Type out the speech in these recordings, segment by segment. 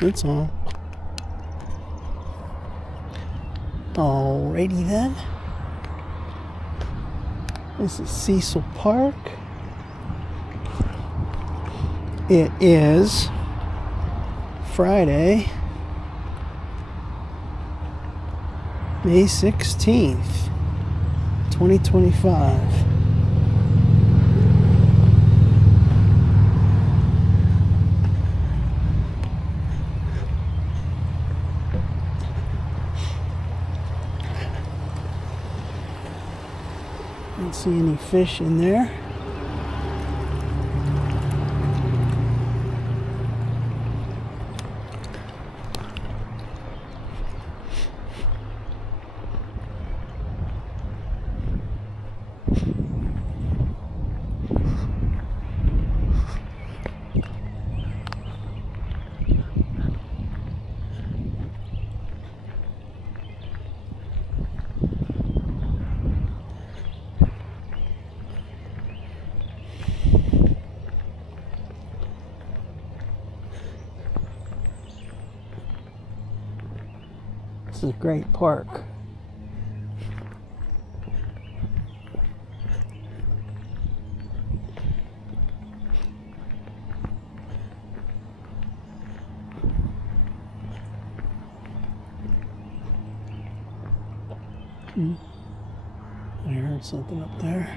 It's on. Alrighty then. This is Cecil Park. It is Friday, May 16th, 2025. Don't see any fish in there. This is a great park. I heard something up there.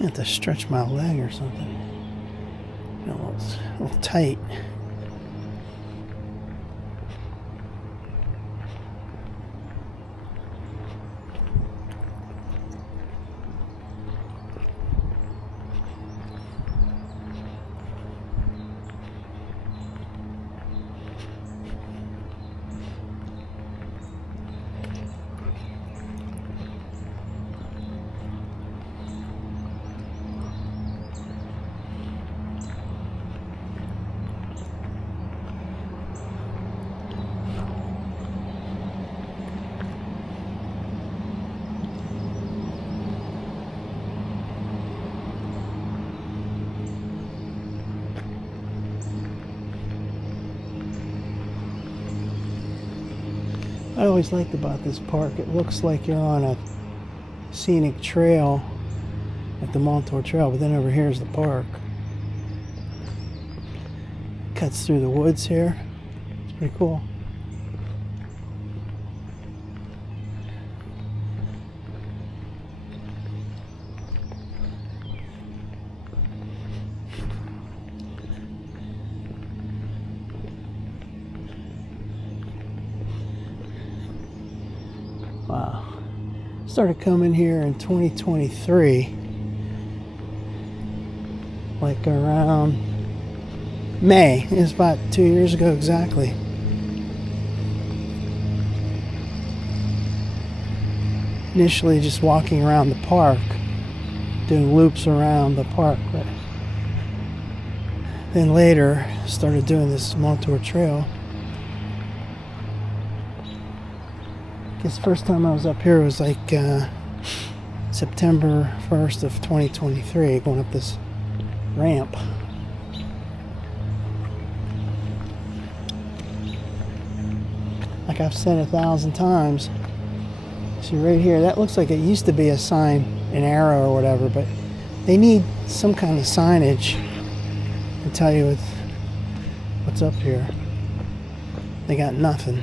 I have to stretch my leg or something. It's a little tight. I always liked about this park, it looks like you're on a scenic trail at the Montour trail, but then over here is the park. Cuts through the woods here. It's pretty cool. Wow. Started coming here in 2023. Like around May. It was about 2 years ago exactly. Initially just walking around the park, doing loops around the park. But then later started doing this Montour trail. I guess the first time I was up here was like September 1st of 2023, going up this ramp. Like I've said 1,000 times, see right here, that looks like it used to be a sign, an arrow or whatever, but they need some kind of signage to tell you what's up here. They got nothing.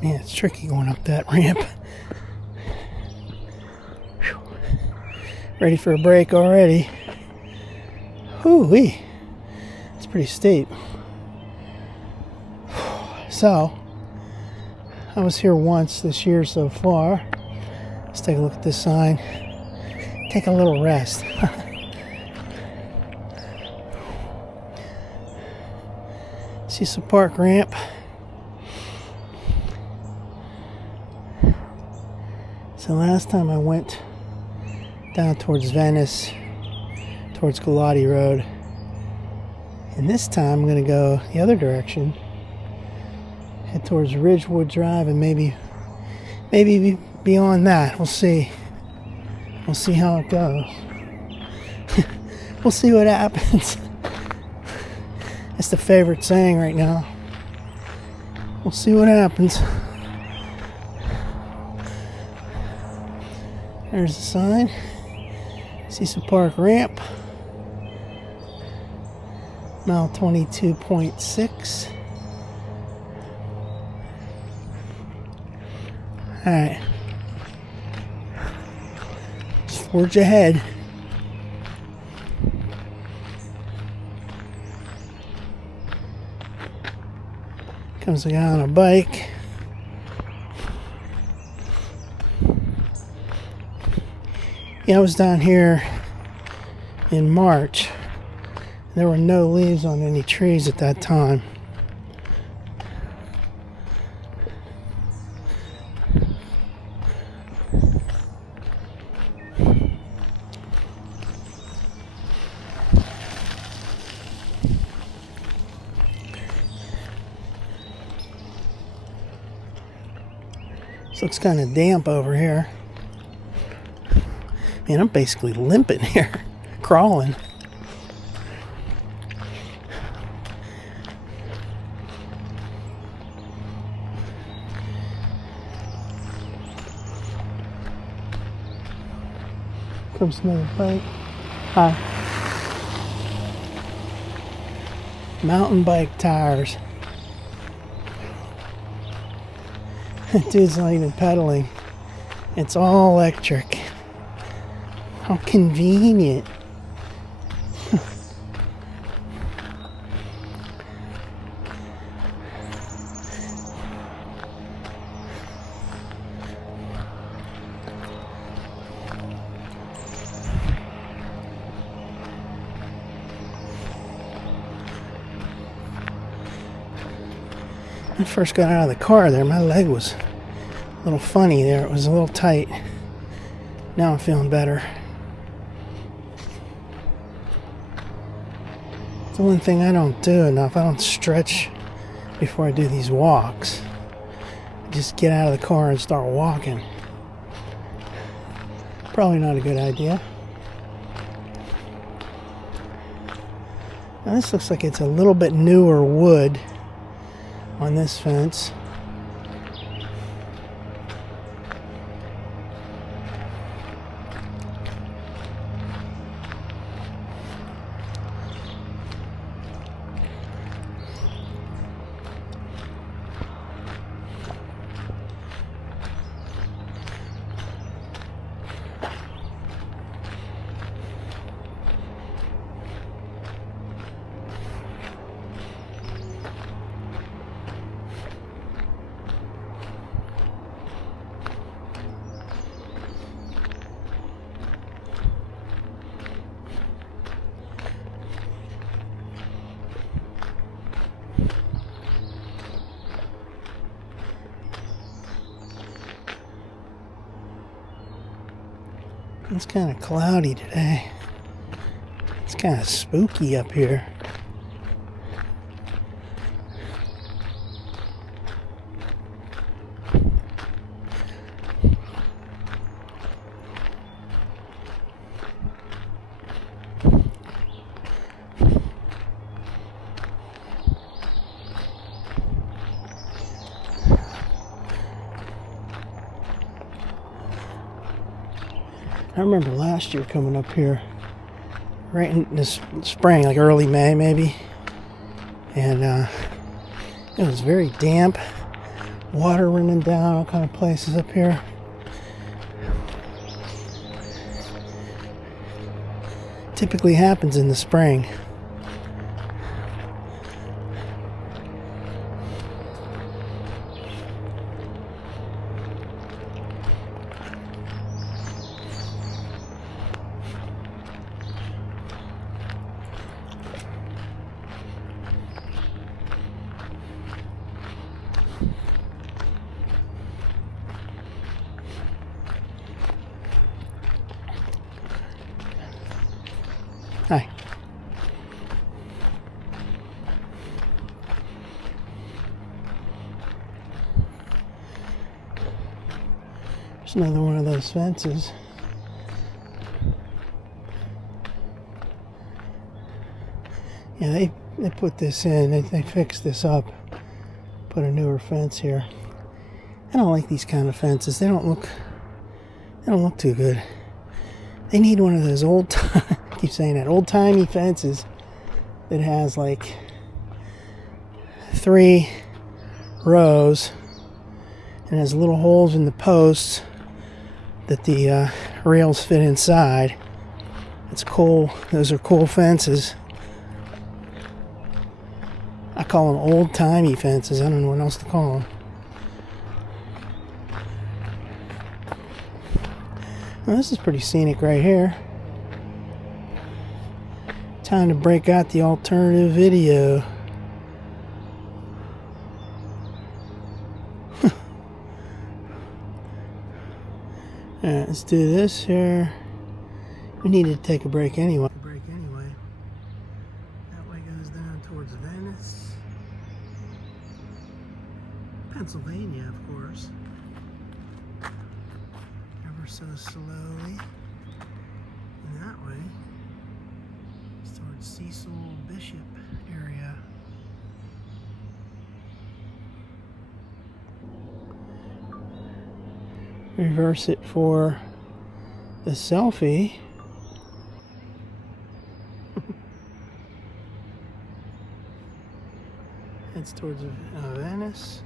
Man, it's tricky going up that ramp. Whew. Ready for a break already. Hoo-wee. It's pretty steep. So, I was here once this year so far. Let's take a look at this sign. Take a little rest. Cecil Park ramp. So last time I went down towards Venice, towards Galati Road, and this time I'm going to go the other direction, head towards Ridgewood Drive, and maybe beyond that. We'll see. We'll see how it goes. We'll see what happens. It's the favorite saying right now. We'll see what happens. There's the sign. Cecil Park ramp. Mile 22.6. Alright. Forge ahead. Comes a guy on a bike. Yeah, I was down here in March. There were no leaves on any trees at that time. This looks kind of damp over here. Man, I'm basically limping here, crawling. Comes another bike. Hi. Mountain bike tires. Dude's not even pedaling. It's all electric. How convenient. When I first got out of the car there, my leg was a little funny there. It was a little tight. Now I'm feeling better. It's the one thing I don't do enough. I don't stretch before I do these walks. I just get out of the car and start walking. Probably not a good idea. Now this looks like it's a little bit newer wood on this fence. It's kind of cloudy today. It's kind of spooky up here. I remember last year coming up here right in this spring, like early May maybe, and it was very damp, water running down, all kind of places up here. Typically happens in the spring. Hi. There's another one of those fences. Yeah, they put this in. They fixed this up. Put a newer fence here. I don't like these kind of fences. They don't look too good. They need one of those old I keep saying that, old-timey fences that has like 3 rows and has little holes in the posts that the rails fit inside. It's cool. Those are cool fences. I call them old-timey fences. I don't know what else to call them. Well, this is pretty scenic right here. Time to break out the alternative video. Alright, let's do this here. We need to take a break anyway. That way goes down towards Venice. Pennsylvania, of course. Ever so slowly. And that way, it's towards Cecil, Bishop area. Reverse it for the selfie. It's towards Venice.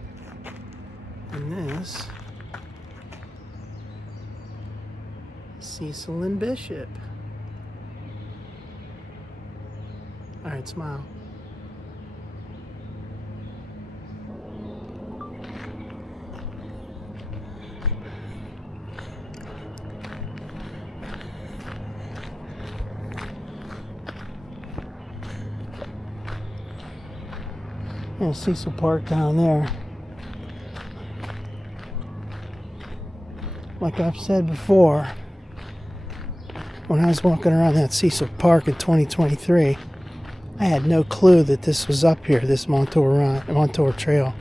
And this, Cecil and Bishop. Alright, smile. There's Cecil Park down there. Like I've said before, when I was walking around that Cecil Park in 2023, I had no clue that this was up here, this Montour Trail.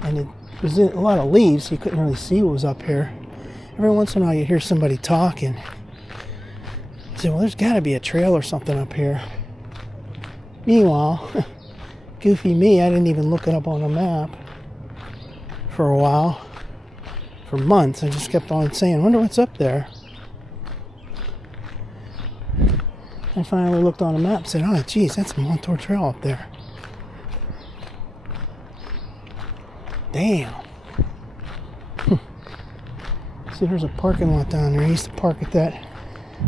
And it was in a lot of leaves, so you couldn't really see what was up here. Every once in a while you hear somebody talking. You say, well, there's got to be a trail or something up here. Meanwhile, goofy me, I didn't even look it up on a map for a while. For months, I just kept on saying, I wonder what's up there. I finally looked on a map and said, oh, geez, that's a Montour Trail up there. Damn. See, there's a parking lot down there. I used to park at that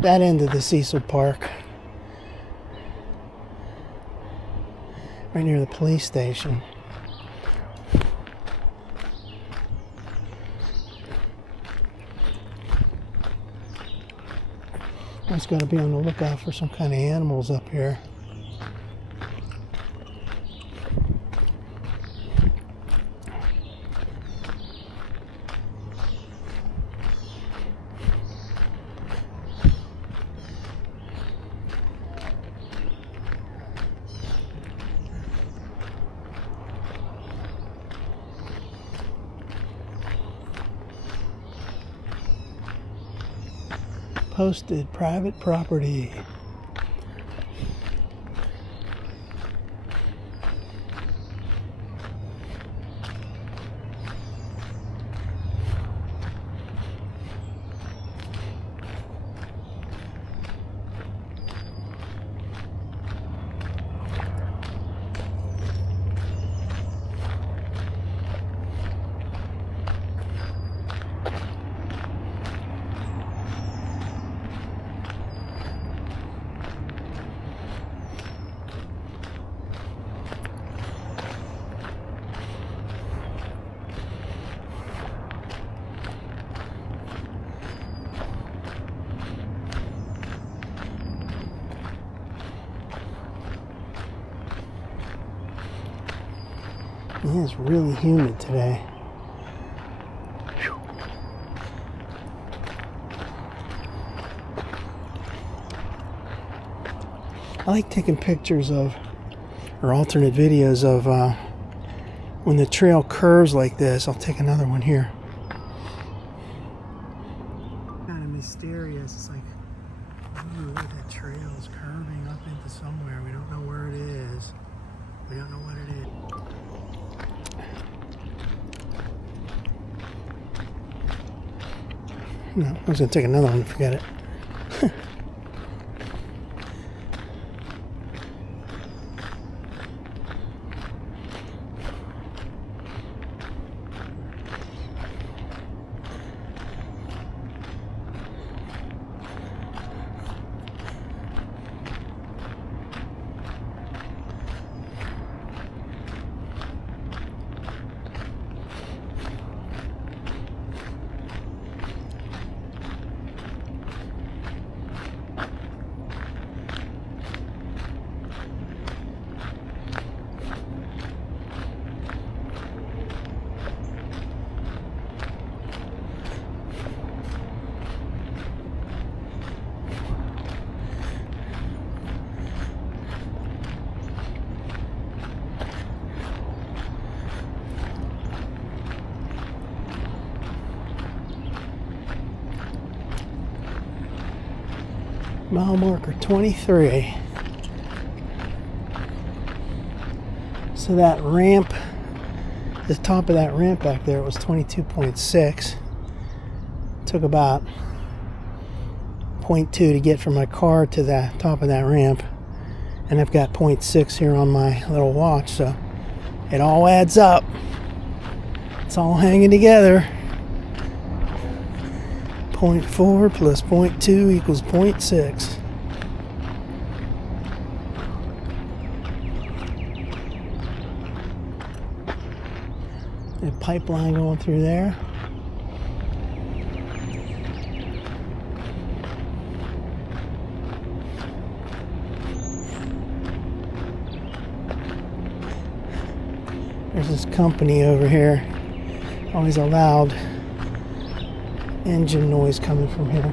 end of the Cecil Park. Right near the police station. I just got to be on the lookout for some kind of animals up here. Posted private property. It is really humid today. I like taking pictures of, or alternate videos of, when the trail curves like this. I'll take another one here. Kind of mysterious. It's like, ooh, look at that trail is curving up into somewhere. We don't know where it is. We don't know what it is. No, I was going to take another one, forget it. Mile marker 23. So that ramp, the top of that ramp back there was 22.6. Took about 0.2 to get from my car to the top of that ramp. And I've got 0.6 here on my little watch, so it all adds up. It's all hanging together. 0.4 plus 0.2 equals 0.6. A pipeline going through there. There's this company over here. Always a loud engine noise coming from here.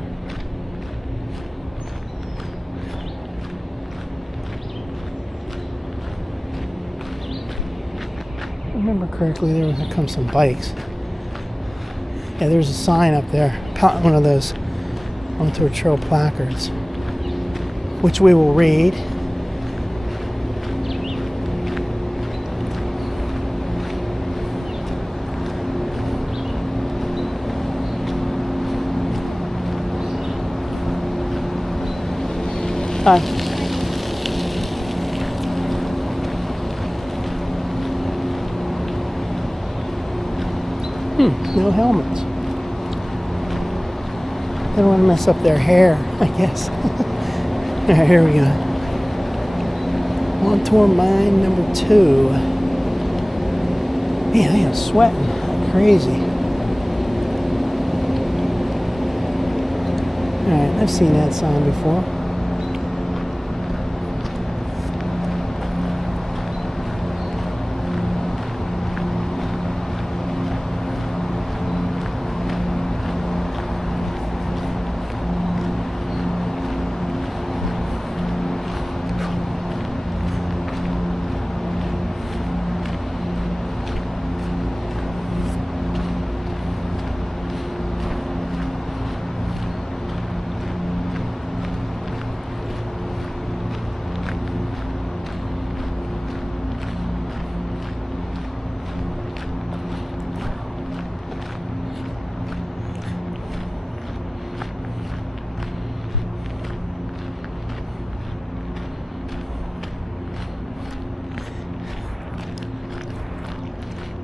If I remember correctly, there come some bikes. Yeah, there's a sign up there, one of those Montour Trail placards, which we will read. Hi. No helmets. They don't want to mess up their hair, I guess. Alright, here we go. Montour mine number 2. Man, I am sweating like crazy. Alright, I've seen that sign before.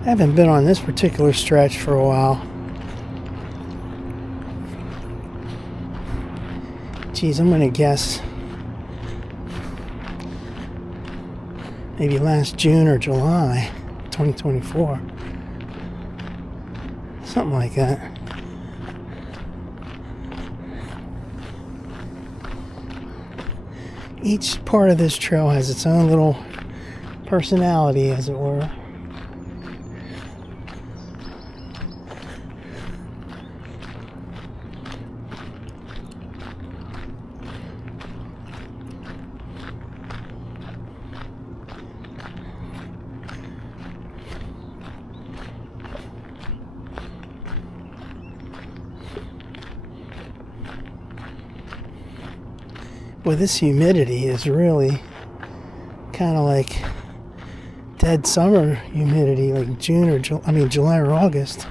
I haven't been on this particular stretch for a while. Geez, I'm gonna guess maybe last June or July 2024. Something like that. Each part of this trail has its own little personality, as it were. with this humidity is really kind of like dead summer humidity, like July or August.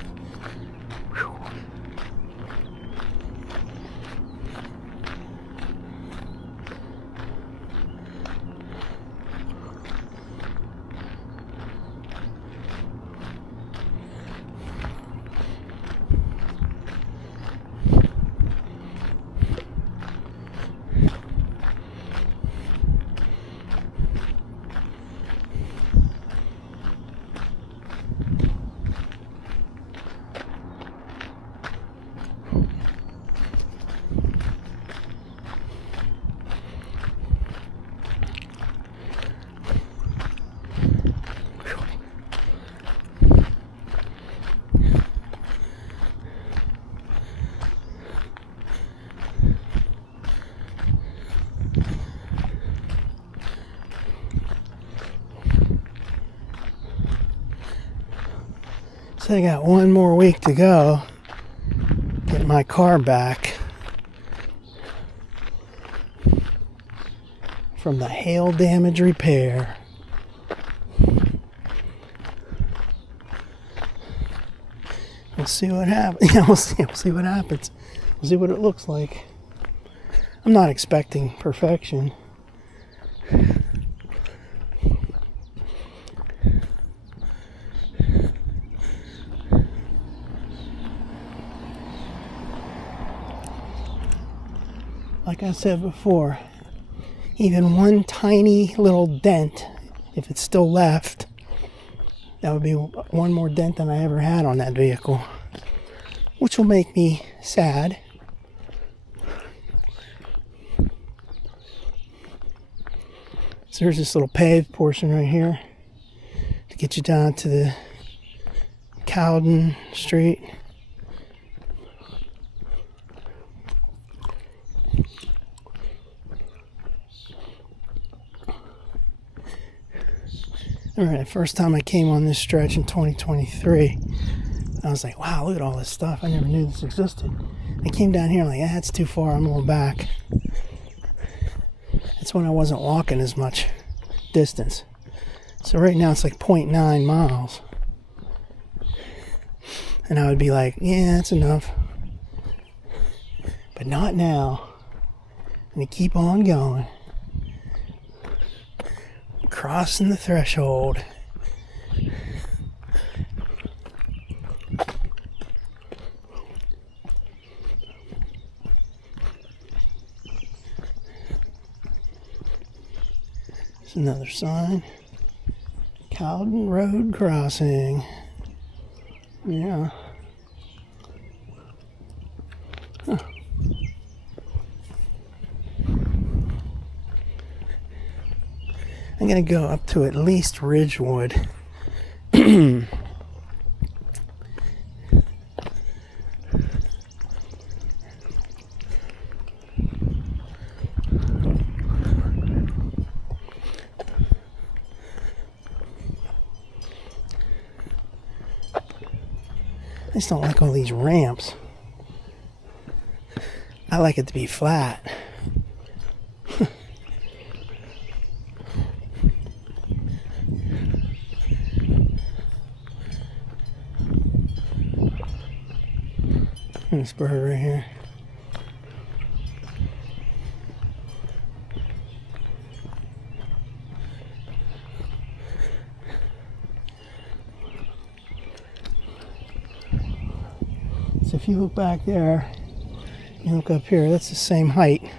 So I got one more week to go, get my car back from the hail damage repair. We'll see what happens. Yeah, we'll see what happens. We'll see what it looks like. I'm not expecting perfection. Like I said before, even one tiny little dent, if it's still left, that would be one more dent than I ever had on that vehicle, which will make me sad. So there's this little paved portion right here to get you down to the Cowden Street. Alright, first time I came on this stretch in 2023, I was like, wow, look at all this stuff. I never knew this existed. I came down here, I'm like, that's too far, I'm going back. That's when I wasn't walking as much distance. So right now it's like 0.9 miles. And I would be like, yeah, that's enough. But not now. I'm going to keep on going. Crossing the threshold. There's another sign. Cowden Road Crossing. Yeah. Huh. I'm going to go up to at least Ridgewood. I just don't like all these ramps. I like it to be flat. This bird right here. So if you look back there, you look up here, that's the same height.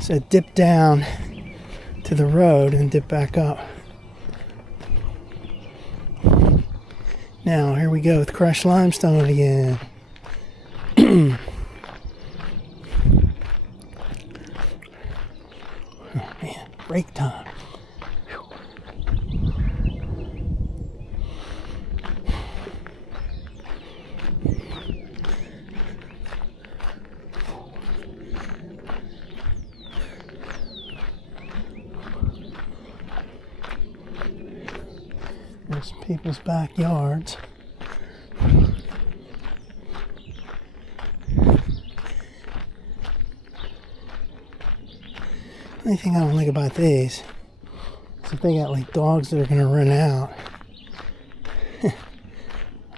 So dip down to the road and dip back up. Now, here we go with crushed limestone again. Oh man, break time. There's people's backyards. Only thing I don't like about these is if they got like dogs that are gonna run out.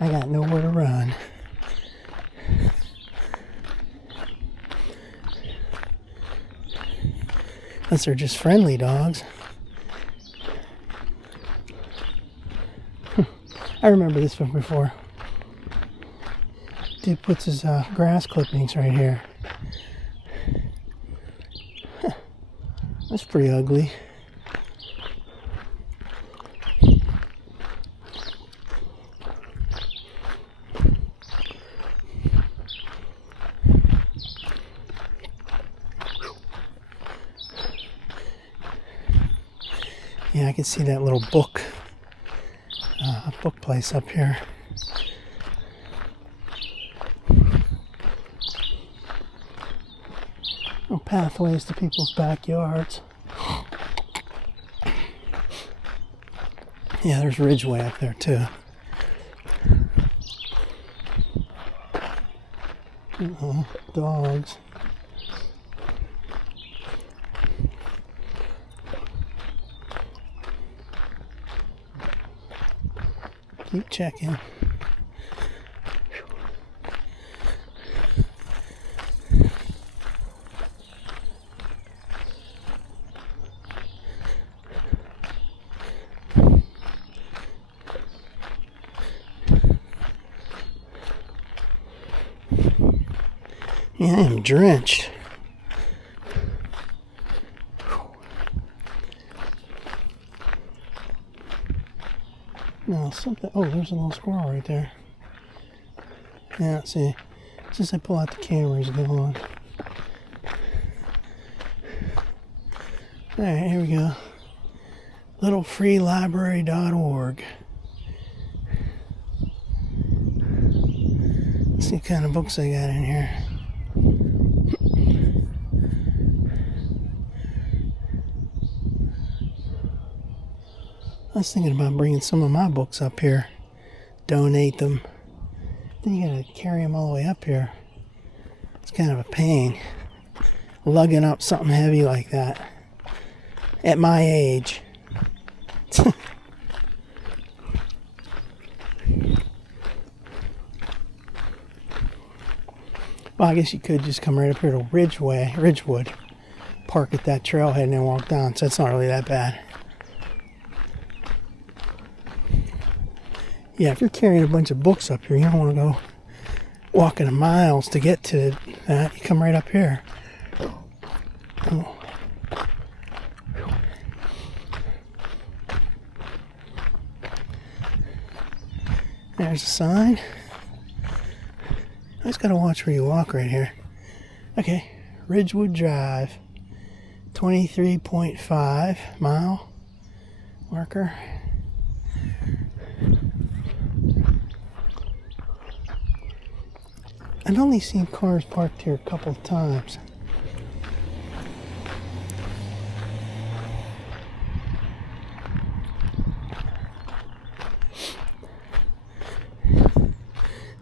I got nowhere to run. Unless they're just friendly dogs. I remember this one before. Dude puts his grass clippings right here. That's pretty ugly. Yeah, I can see that little book place up here. No pathways to people's backyards. Yeah, there's Ridgeway up there too. Dogs. Keep checking. Yeah, I am drenched. No, something. Oh, there's a little squirrel right there. Yeah, let's see. Since I pull out the camera, he's going. Alright, here we go. littlefreelibrary.org. Let's see what kind of books I got in here. I was thinking about bringing some of my books up here, donate them. Then you gotta carry them all the way up here. It's kind of a pain, lugging up something heavy like that at my age. Well, I guess you could just come right up here to Ridgewood, park at that trailhead and then walk down, so it's not really that bad. Yeah, if you're carrying a bunch of books up here, you don't want to go walking the miles to get to that. You come right up here. Oh. There's a sign. I just gotta watch where you walk right here. Okay, Ridgewood Drive, 23.5 mile marker. I've only seen cars parked here a couple of times.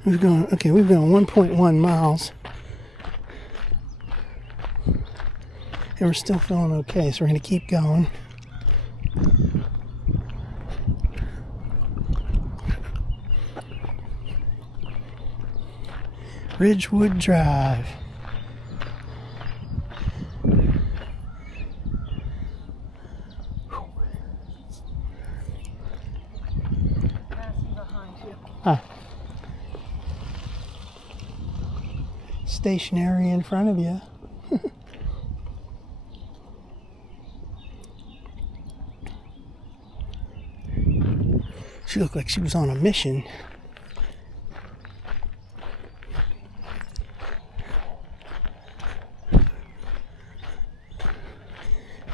We've gone 1.1 miles. And we're still feeling okay, so we're going to keep going. Ridgewood Drive. Hi. Stationary in front of you. She looked like she was on a mission.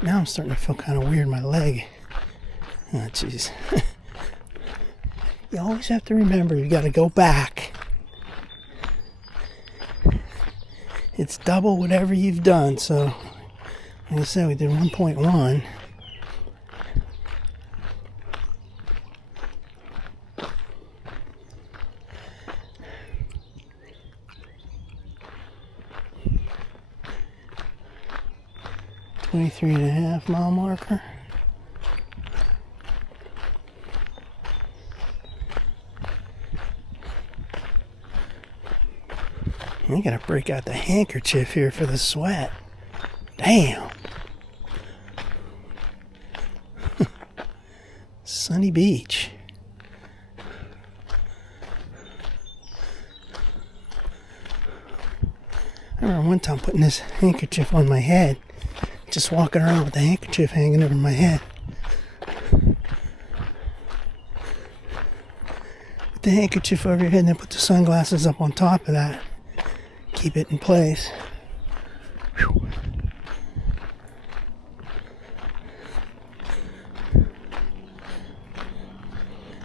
Now I'm starting to feel kind of weird in my leg. Oh, jeez. You always have to remember you got to go back. It's double whatever you've done. So, like I said, we did 1.1. 23.5 mile marker. I gotta break out the handkerchief here for the sweat. Damn. Sunny beach. I remember one time putting this handkerchief on my head, just walking around with the handkerchief hanging over my head. Put the handkerchief over your head and then put the sunglasses up on top of that. Keep it in place. Whew.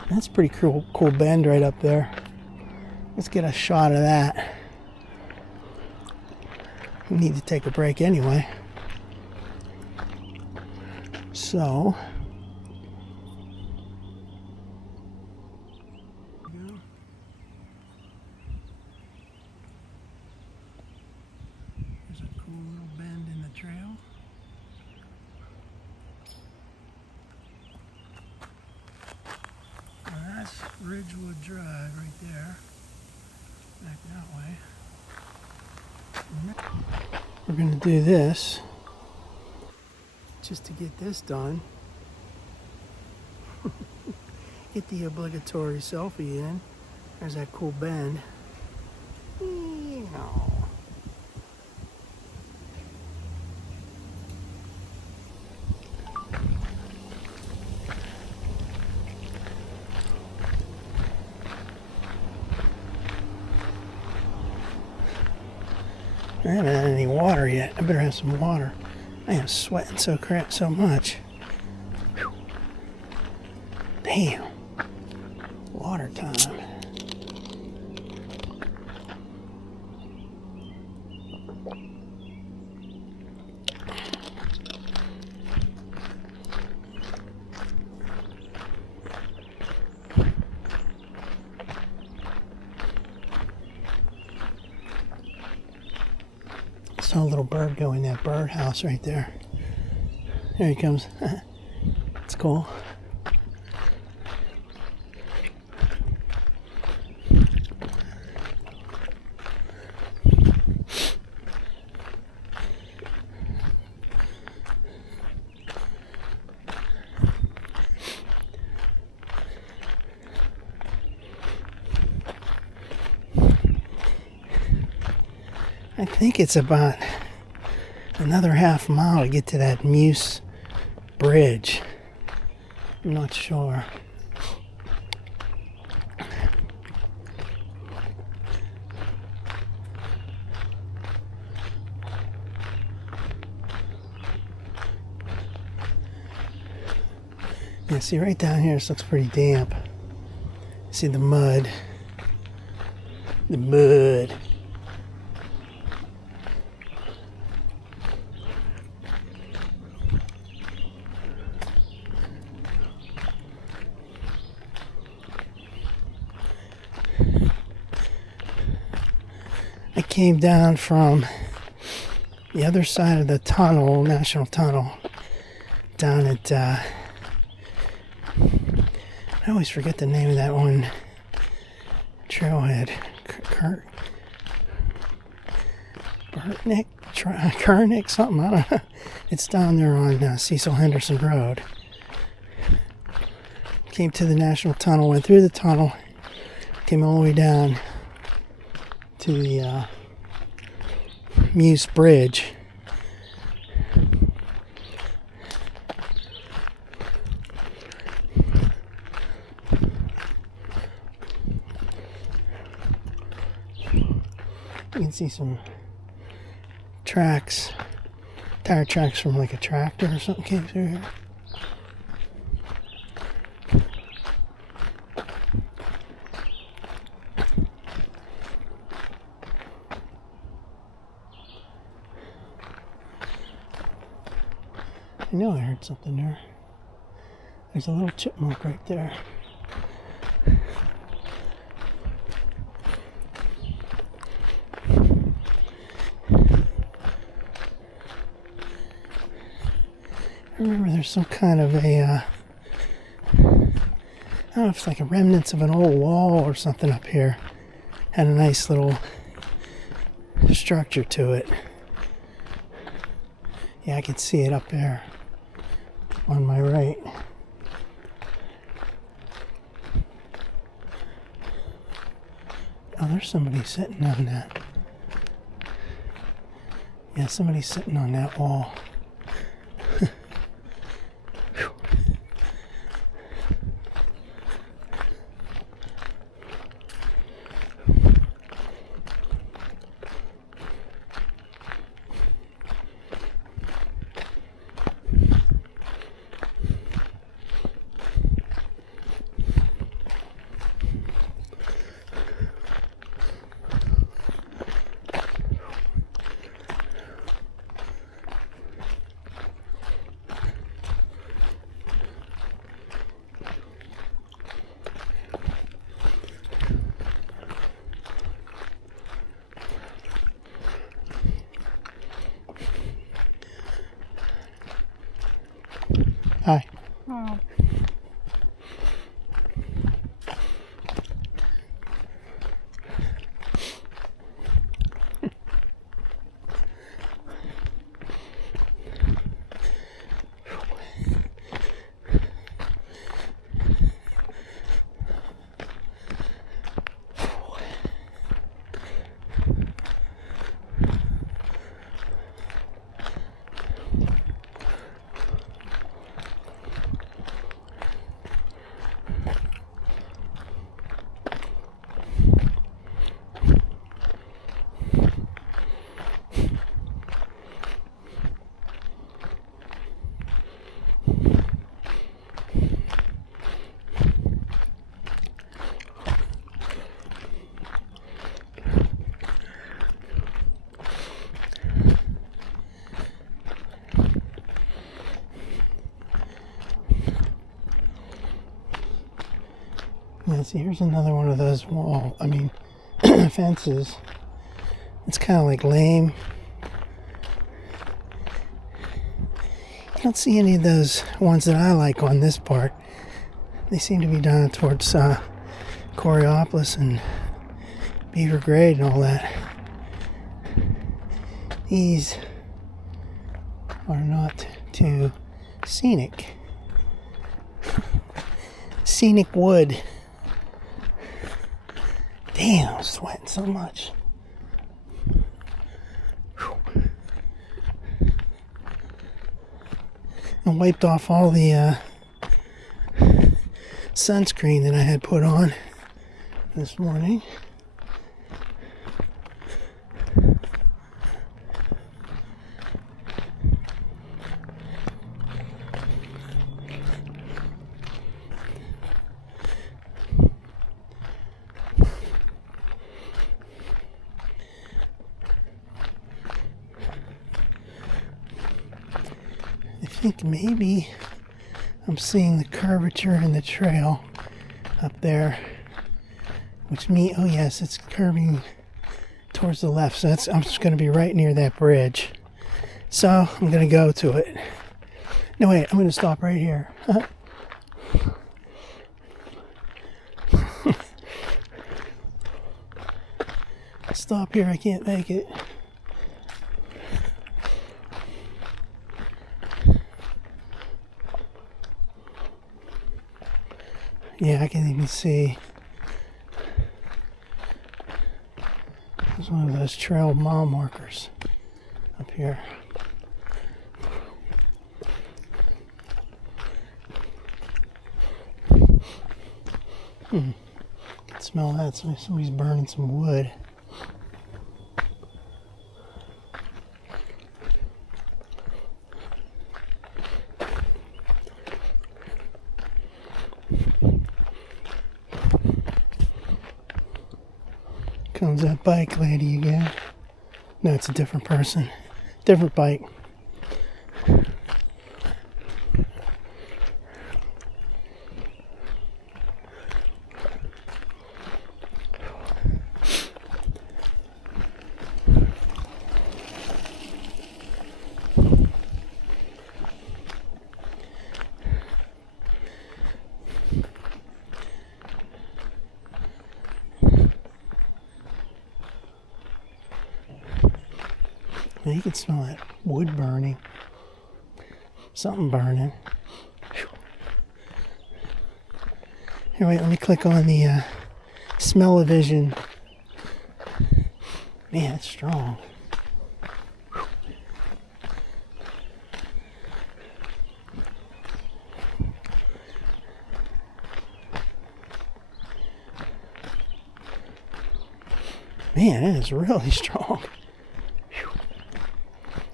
That's a pretty cool bend right up there. Let's get a shot of that. We need to take a break anyway. So, there's a cool little bend in the trail. Well, that's Ridgewood Drive right there. Back that way. We're going to do this just to get this done. Get the obligatory selfie in. There's that cool bend. I haven't had any water yet. I better have some water. I am sweating so much. Whew. Damn. Water time. Saw a little bird go in that birdhouse right there. There he comes. It's cool. I think it's about another half mile to get to that Muse bridge. I'm not sure. Yeah, see right down here, this looks pretty damp. See the mud. The mud. I came down from the other side of the tunnel, National Tunnel, down at, I always forget the name of that one trailhead, Kernick, something, I don't know. It's down there on Cecil Henderson Road. Came to the National Tunnel, went through the tunnel, came all the way down to the Muse Bridge. You can see some tracks, tire tracks from like a tractor or something came through here. I know I heard something there. There's a little chipmunk right there. remember there's some kind of a, I don't know if it's like a remnants of an old wall or something up here. Had a nice little structure to it. Yeah, I can see it up there on my right. Oh, there's somebody sitting on that. Yeah, somebody's sitting on that wall. Hi. Oh. Yeah, see, here's another one of those fences. It's kind of like lame. I don't see any of those ones that I like on this part. They seem to be down towards Coriopolis and Beaver Grade and all that. These are not too scenic. Scenic wood. Damn, I'm sweating so much. I wiped off all the sunscreen that I had put on this morning. I think maybe I'm seeing the curvature in the trail up there, which means, oh yes, it's curving towards the left, so I'm just going to be right near that bridge. So I'm going to go to it. No, wait, I'm going to stop right here. Stop here, I can't make it. Yeah, I can even see. There's one of those trail mile markers up here. Can smell that. Somebody's burning some wood. Comes that bike lady again. No, it's a different person. Different bike. Yeah, you can smell that wood burning. Something burning. Here, wait, let me click on the smell-o-vision. Man, it's strong. Man, it is really strong. Whew.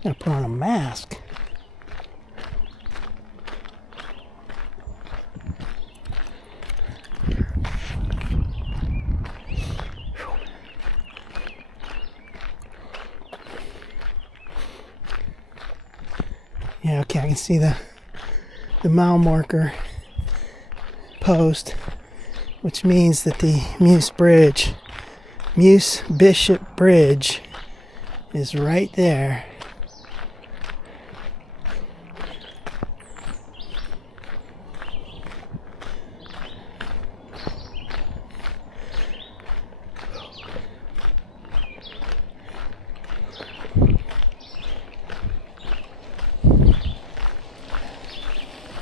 Gotta put on a mask. Yeah, okay, I can see the mile marker post, which means that the Muse Bishop Bridge is right there.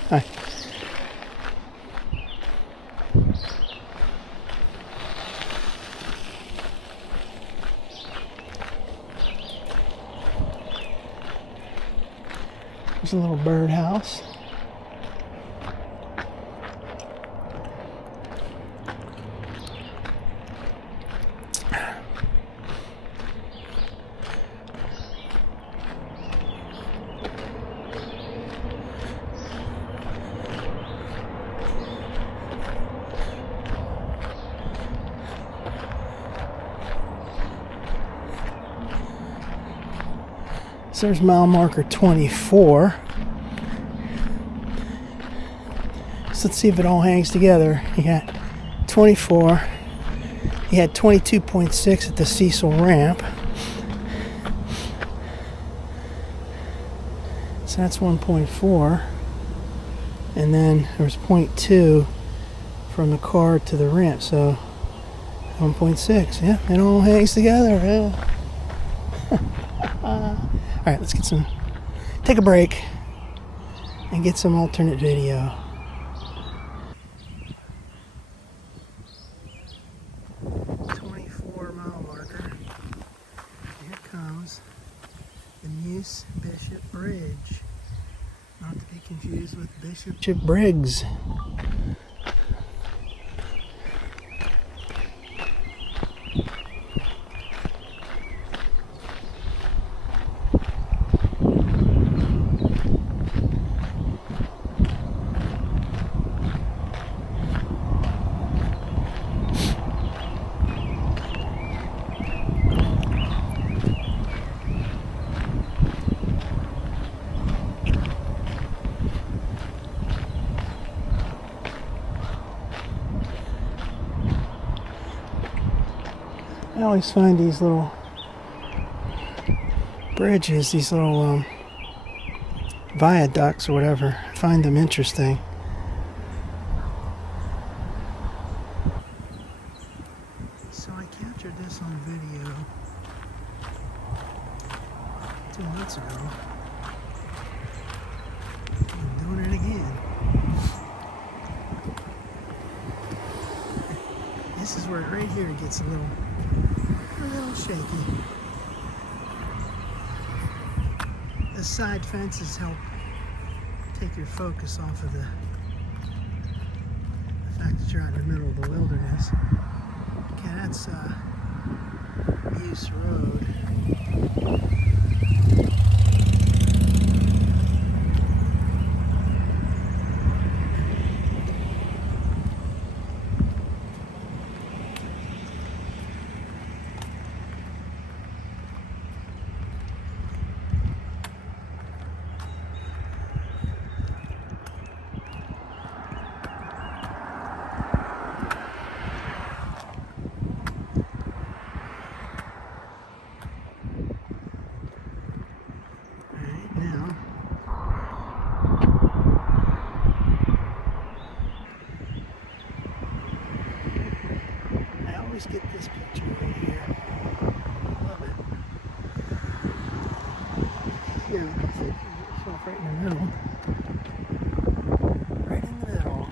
Hi. There's a little birdhouse. So there's mile marker 24. So let's see if it all hangs together. You got 24. You had 22.6 at the Cecil ramp. So that's 1.4. And then there was 0.2 from the car to the ramp. So 1.6. Yeah, it all hangs together. Yeah. All right, let's take a break and get some alternate video. 24 mile marker. Here comes the Muse Bishop Bridge. Not to be confused with Bishop Briggs. I always find these little bridges, these little viaducts or whatever, I find them interesting. So I captured this on video 2 months ago. I'm doing it again. This is where right here it gets a little shaky. The side fences help take your focus off of the fact that you're out in the middle of the wilderness. Okay, that's Muse Road. Always get this picture right here. Love it. off right in the middle. Right in the middle.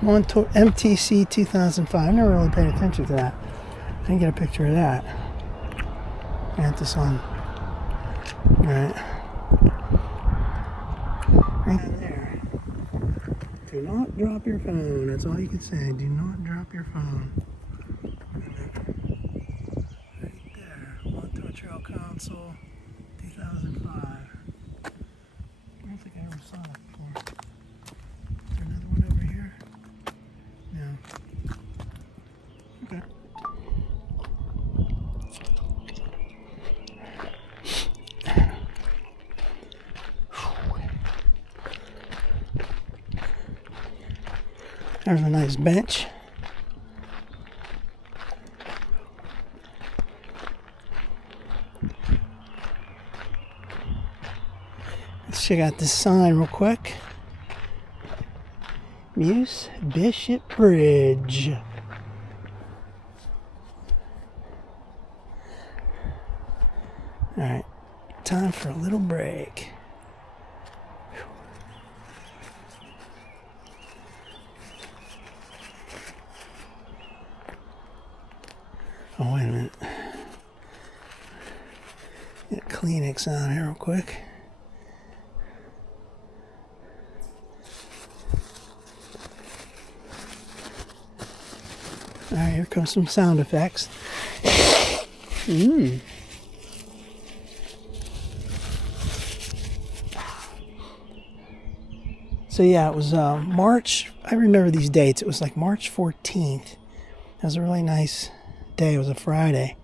Montour MTC 2005. I never really paid attention to that. I didn't get a picture of that. I got this on. Alright. Right there. Do not drop your phone. That's all you can say. Do not drop your phone. Right there. Montour Trail Council 2005. I don't think I ever saw that before. Is there another one over here? No. Okay. There's a nice bench. Let's check out this sign real quick. Muse Bishop Bridge. Alright, time for a little break. Oh, wait a minute. Get Scenic on here real quick. Alright, here comes some sound effects. So yeah, it was March, I remember these dates. It was like March 14th. It was a really nice day. It was a Friday.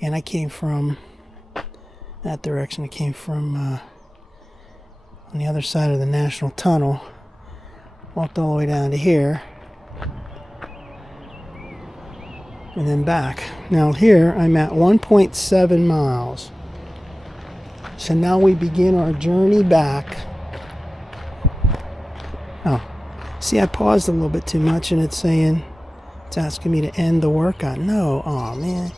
And I came from that direction. I came from on the other side of the National Tunnel. Walked all the way down to here. And then back. Now here I'm at 1.7 miles. So now we begin our journey back. Oh, see, I paused a little bit too much and it's saying, it's asking me to end the workout. No, oh man,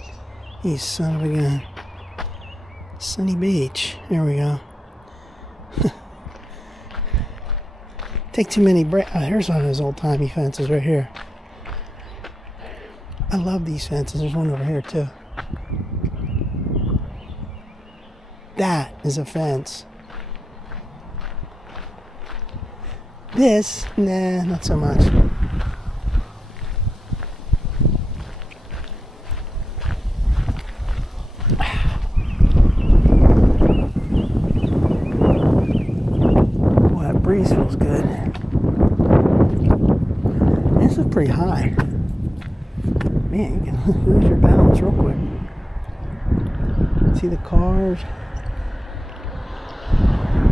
you son of a gun. Sunny Beach, there we go. Take too many breaks. Oh, here's one of those old timey fences right here. I love these fences. There's one over here too. That is a fence. This, nah, not so much. Boy, that breeze feels good. This is pretty high. Man, you can lose your balance real quick. See the cars?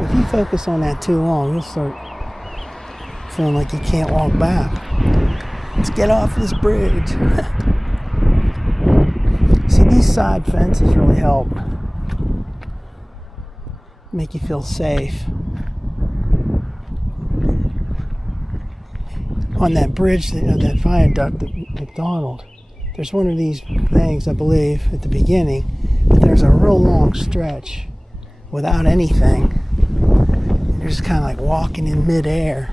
If you focus on that too long, you'll start feeling like you can't walk back. Let's get off this bridge. See, these side fences really help make you feel safe. On that bridge, that viaduct at McDonald, there's one of these things, I believe, at the beginning, but there's a real long stretch without anything. You're just kind of like walking in midair.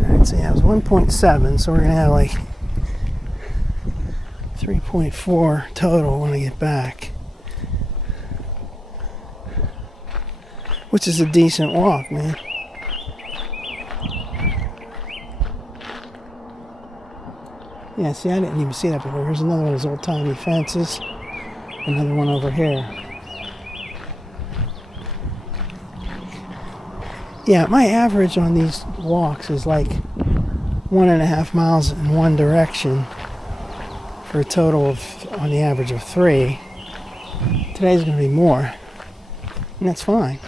Alright, so yeah, it was 1.7, so we're going to have like 3.4 total when I get back. Which is a decent walk, man. Yeah, see, I didn't even see that before. Here's another one of those old-timey fences. Another one over here. Yeah, my average on these walks is like 1.5 miles in one direction for a total of, on the average of 3. Today's going to be more, and that's fine.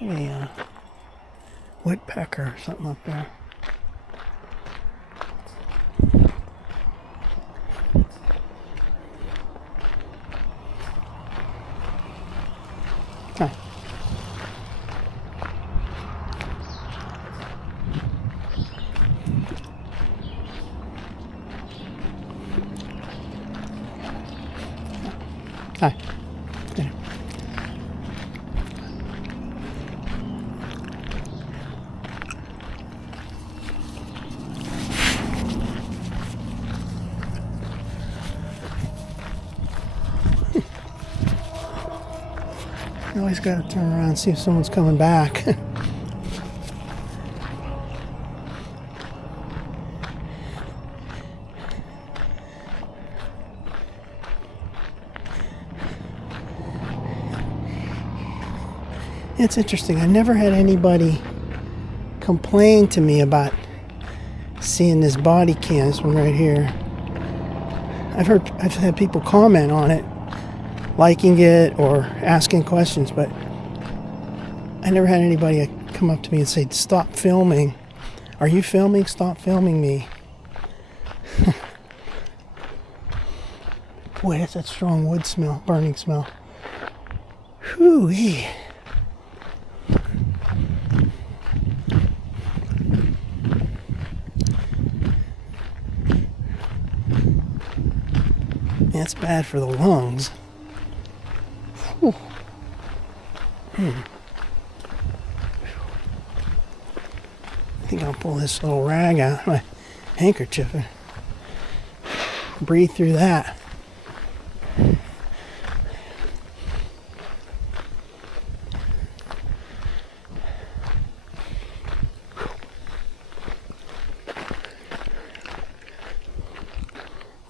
a woodpecker or something up there. Hi. Hi. There. You always got to turn around and see if someone's coming back. It's interesting. I never had anybody complain to me about seeing this body cam, this one right here. I've had people comment on it, liking it or asking questions, but I never had anybody come up to me and say, "Stop filming. Are you filming? Stop filming me." Boy, that's that strong wood smell, burning smell. Whew-wee. That's bad for the lungs. Whew. I think I'll pull this little rag out, my handkerchief, and breathe through that.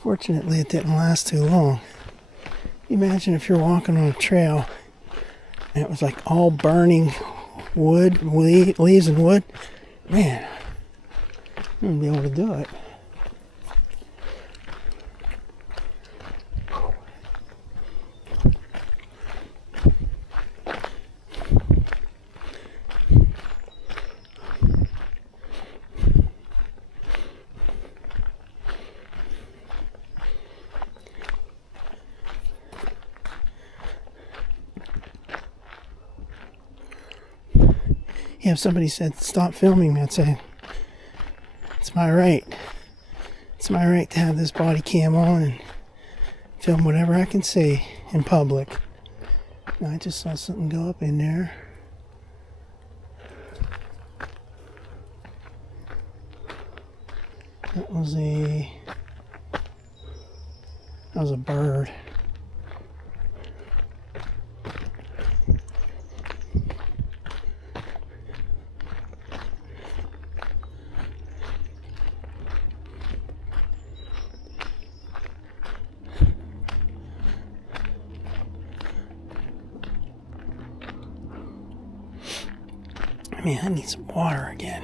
Fortunately, it didn't last too long. Imagine if you're walking on a trail and it was like all burning wood, leaves and wood. Man, I wouldn't be able to do it. Yeah, if somebody said, "Stop filming me," I'd say, it's my right. It's my right to have this body cam on and film whatever I can see in public. Now, I just saw something go up in there. That was a bird. Man, I need some water again.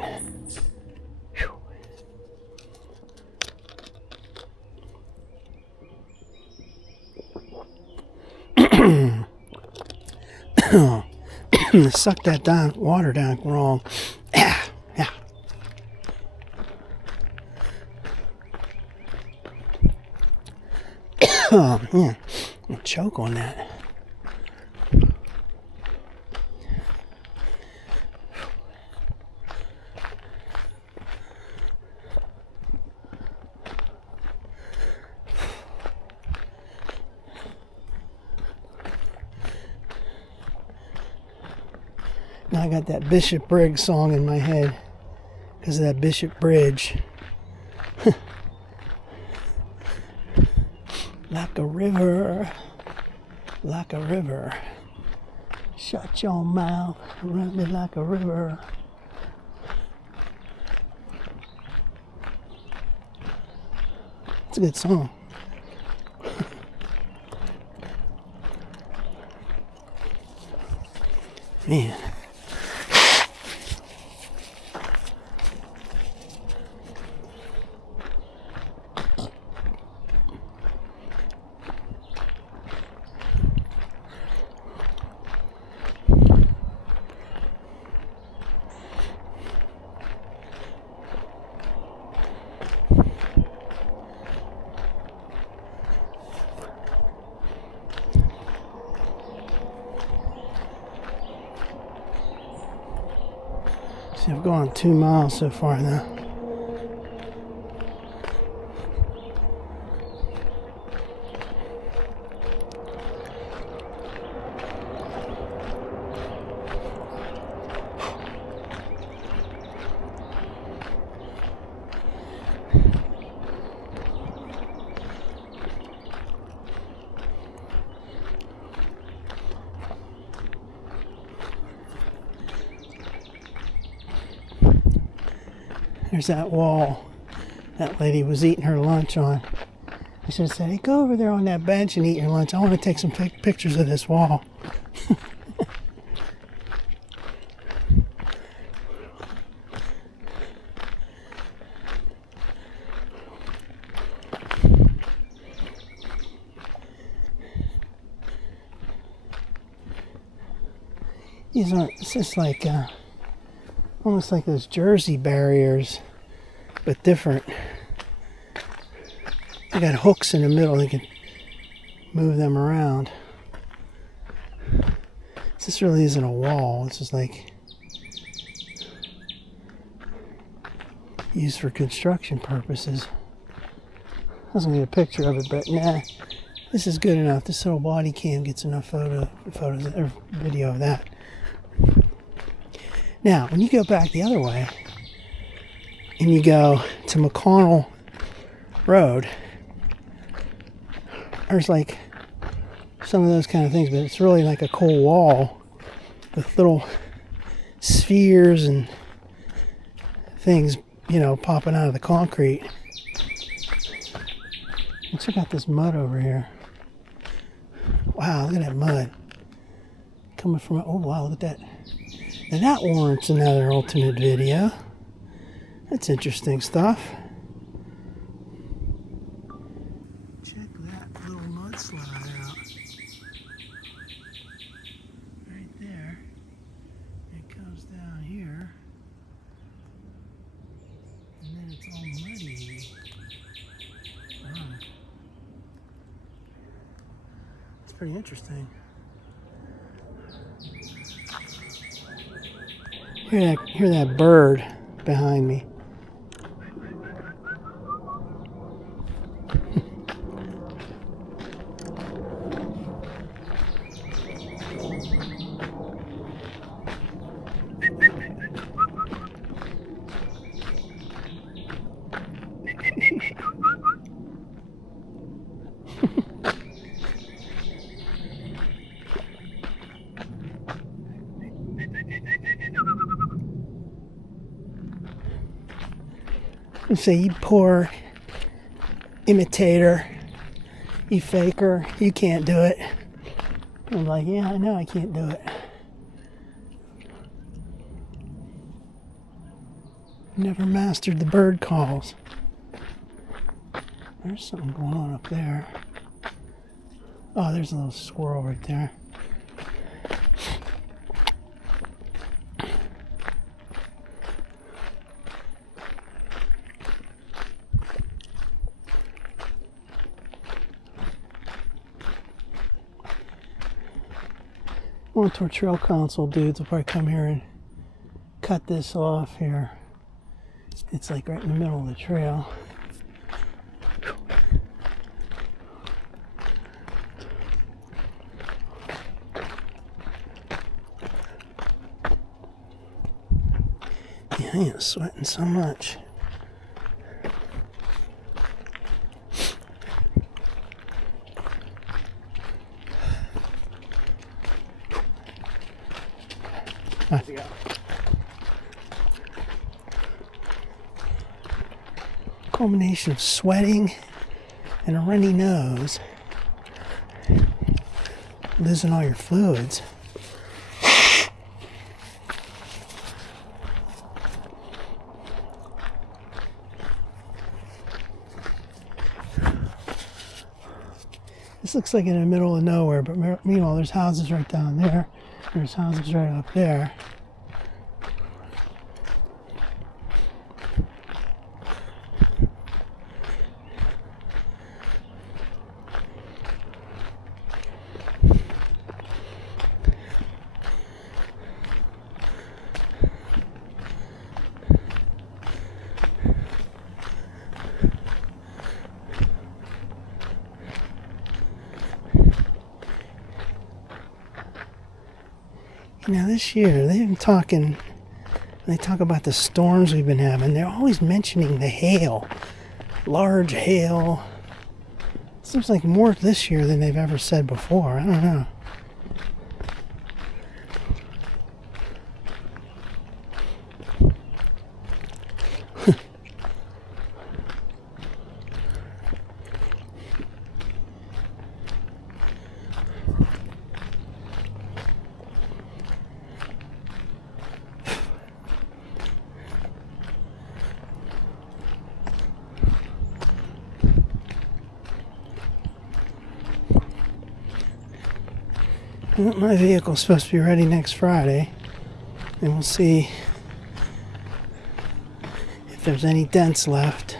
Suck that water down wrong. Yeah. Oh, man. I'll choke on that. Now I got that Bishop Briggs song in my head because of that Bishop Bridge. Like a river, like a river. Shut your mouth, run me like a river. It's a good song. Man. See, I've gone 2 miles so far now. There's that wall that lady was eating her lunch on. I should have said, hey, go over there on that bench and eat your lunch. I want to take some pictures of this wall. These aren't, it's just like, almost like those Jersey barriers, but different. They got hooks in the middle, they can move them around. This really isn't a wall, it's just like used for construction purposes. I was gonna get a picture of it, but nah, this is good enough. This little body cam gets enough photos or video of that. Now, when you go back the other way and you go to McConnell Road, there's like some of those kind of things, but it's really like a cold wall with little spheres and things, you know, popping out of the concrete. And check out this mud over here. Wow, look at that mud coming from, oh wow, look at that. Now that warrants another alternate video. That's interesting stuff. Check that little mudslide out. Right there. It comes down here. And then it's all muddy. Wow. It's pretty interesting. Hear that bird behind me. You say, you poor imitator, you faker, you can't do it. I'm like, yeah, I know I can't do it. Never mastered the bird calls. There's something going on up there. Oh, there's a little squirrel right there. Montour Trail Council dudes will probably come here and cut this off here. It's like right in the middle of the trail. Yeah, I ain't sweating so much. Combination of sweating and a runny nose, losing all your fluids. This looks like in the middle of nowhere, but meanwhile there's houses right down there. There's houses right up there. You know, this year they've been talking. They talk about the storms we've been having. They're always mentioning the hail, large hail. Seems like more this year than they've ever said before. I don't know. Well, my vehicle's supposed to be ready next Friday, and we'll see if there's any dents left.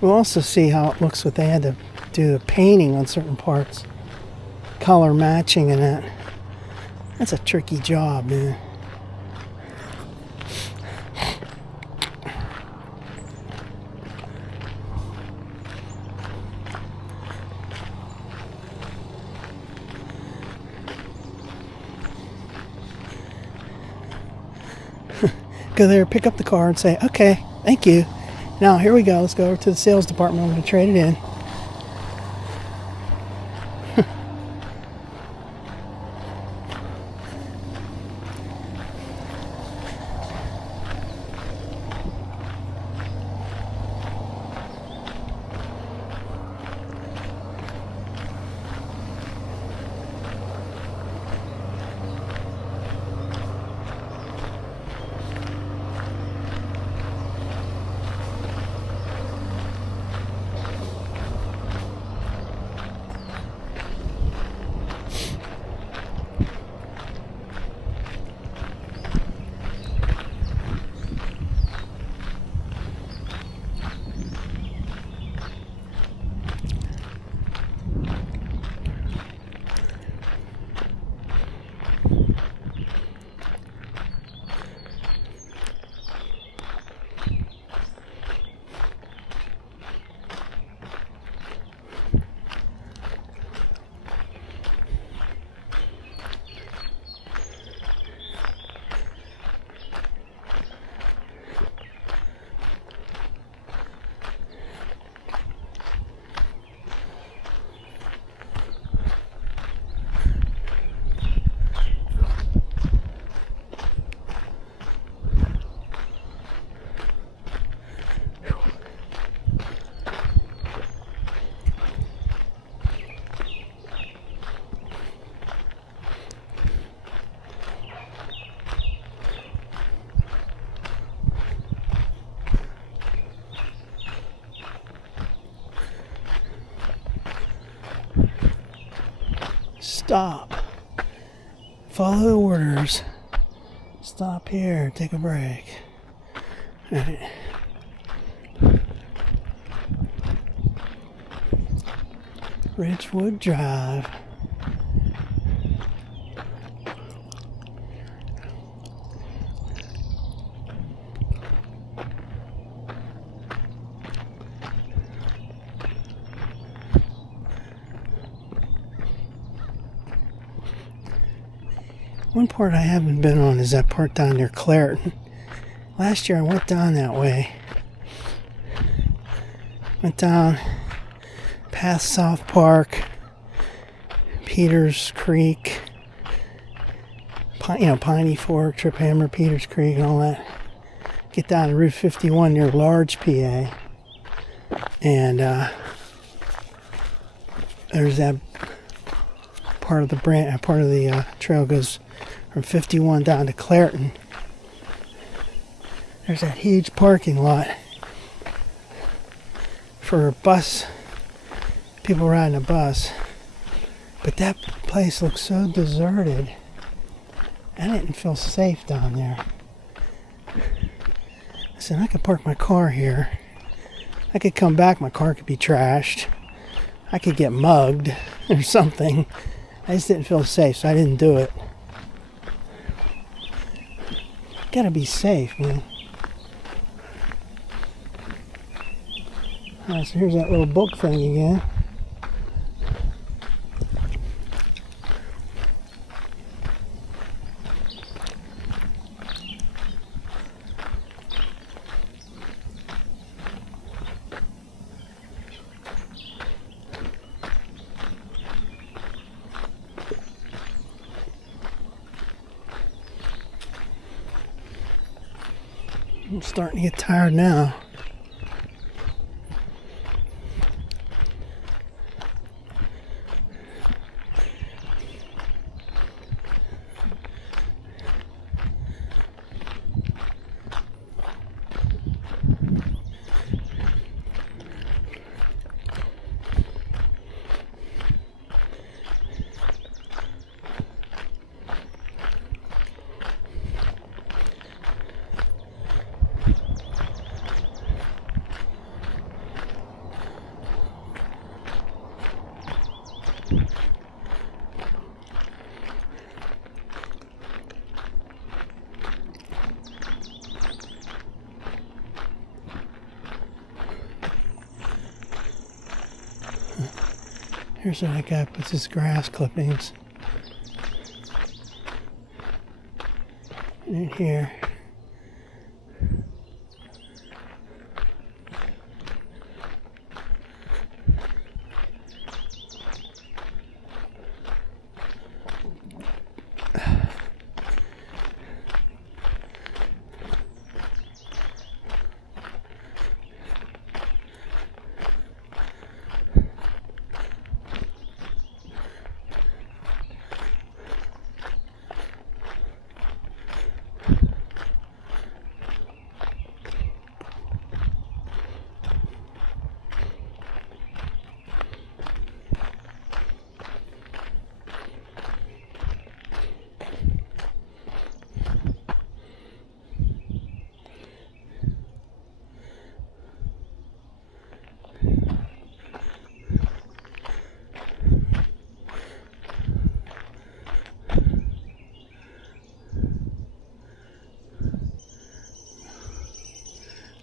We'll also see how it looks what they had to do the painting on certain parts, color matching and that. That's a tricky job, man. Go there, pick up the car, and say, okay, thank you. Now, here we go. Let's go over to the sales department. I'm going to trade it in. Stop. Follow the orders. Stop here. Take a break. All right. Ridgewood Drive. One part I haven't been on is that part down near Clareton. Last year I went down that way. Went down past South Park, Peters Creek, Piney Fork, Trip Hammer, Peters Creek, and all that. Get down to Route 51 near Large, PA. And there's that part of the trail goes from 51 down to Clareton. There's that huge parking lot for a bus, people riding a bus. But that place looks so deserted. I didn't feel safe down there. I said, I could park my car here. I could come back, my car could be trashed. I could get mugged or something. I just didn't feel safe, so I didn't do it. Gotta be safe, man. Alright, so here's that little book thing again. I'm starting to get tired now. Here's where that guy puts his grass clippings. And in here.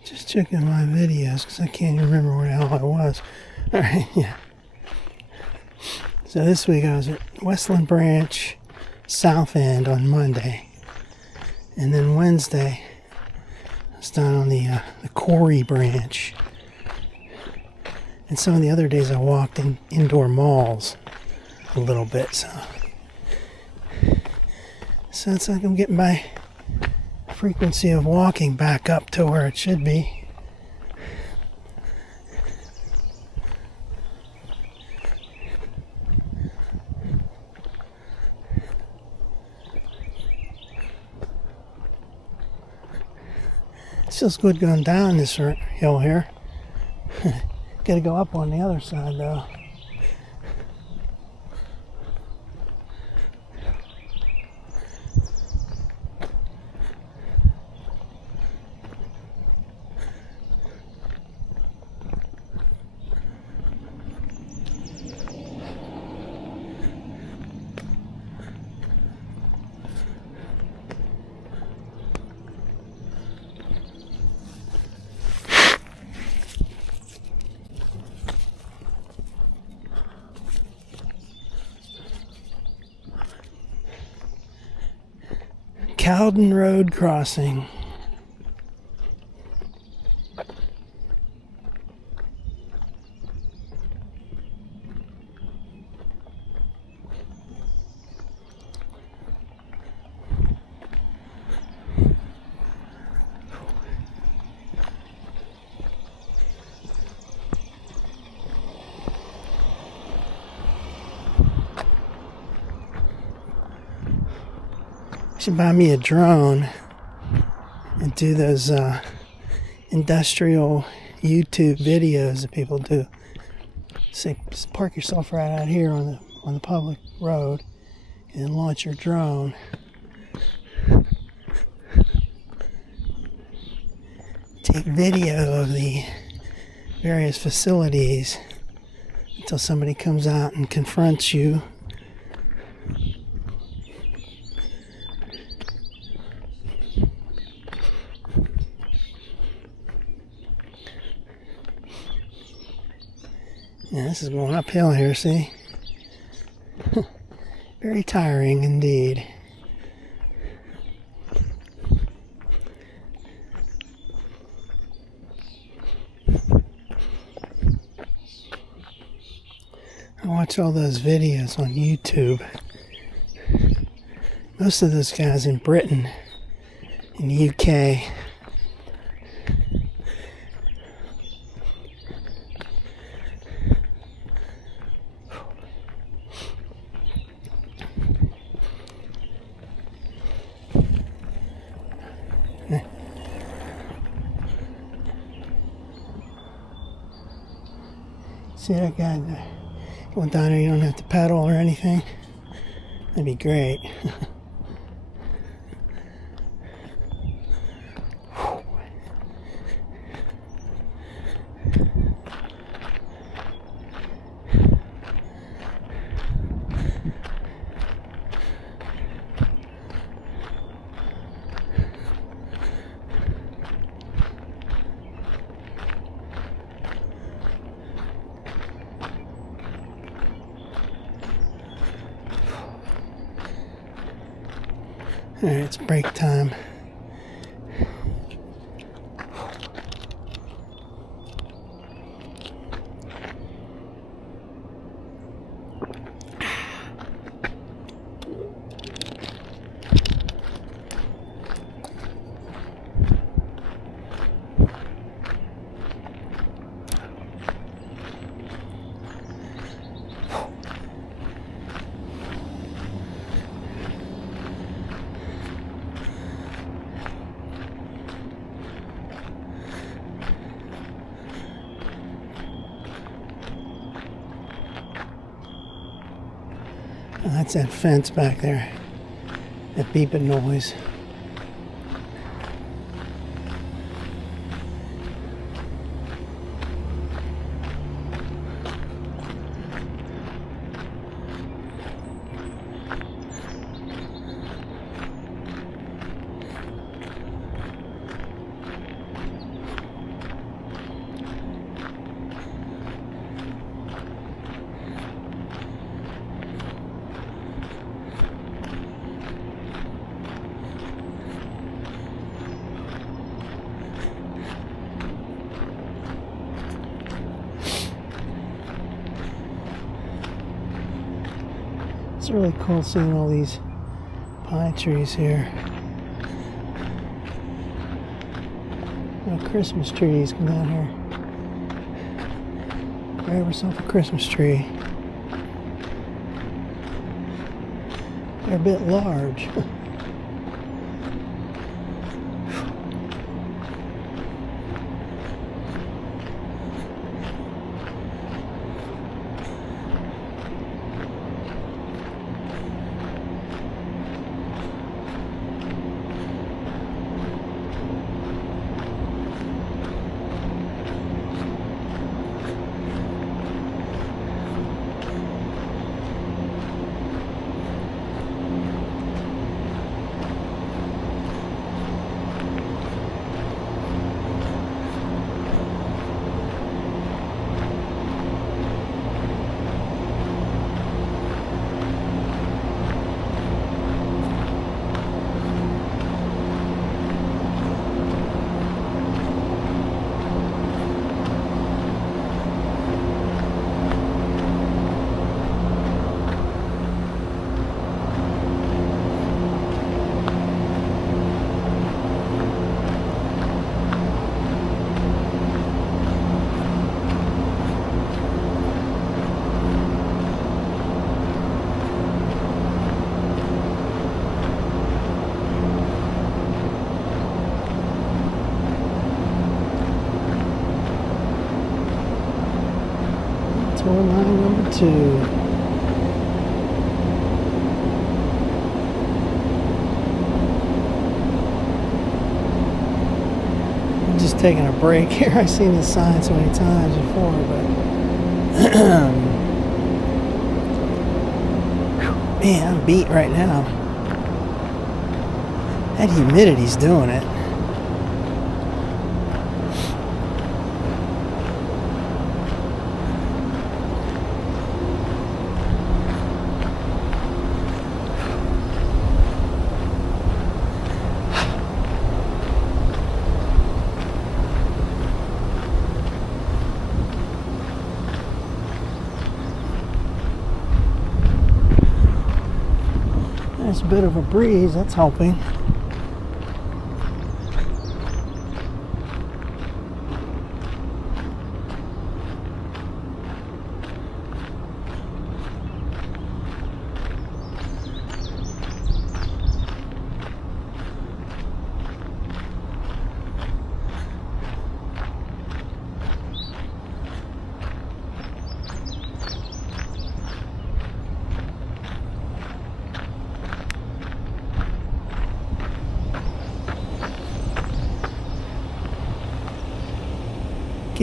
Just checking my videos because I can't even remember where the hell I was. Alright, yeah. So this week I was at Westland Branch, South End on Monday. And then Wednesday I was down on the Corey Branch. And some of the other days I walked in indoor malls a little bit. So it's like I'm getting my frequency of walking back up to where it should be. It feels good going down this hill here. Gotta go up on the other side though. Cowden Road crossing. Should buy me a drone and do those industrial YouTube videos that people do. Say, just park yourself right out here on the public road and launch your drone. Take video of the various facilities until somebody comes out and confronts you. Yeah, this is going uphill here, see? Very tiring indeed. I watch all those videos on YouTube. Most of those guys in Britain, in the UK, See that guy going down there, you don't have to pedal or anything. That'd be great. Alright, it's break time. Oh, that's that fence back there. That beeping noise. It's really cool seeing all these pine trees here. Christmas trees, come down here. Grab yourself a Christmas tree. They're a bit large. Tour line number 2. I'm just taking a break here. I've seen this sign so many times before, but man, I'm beat right now. That humidity's doing it. Nice bit of a breeze, that's helping.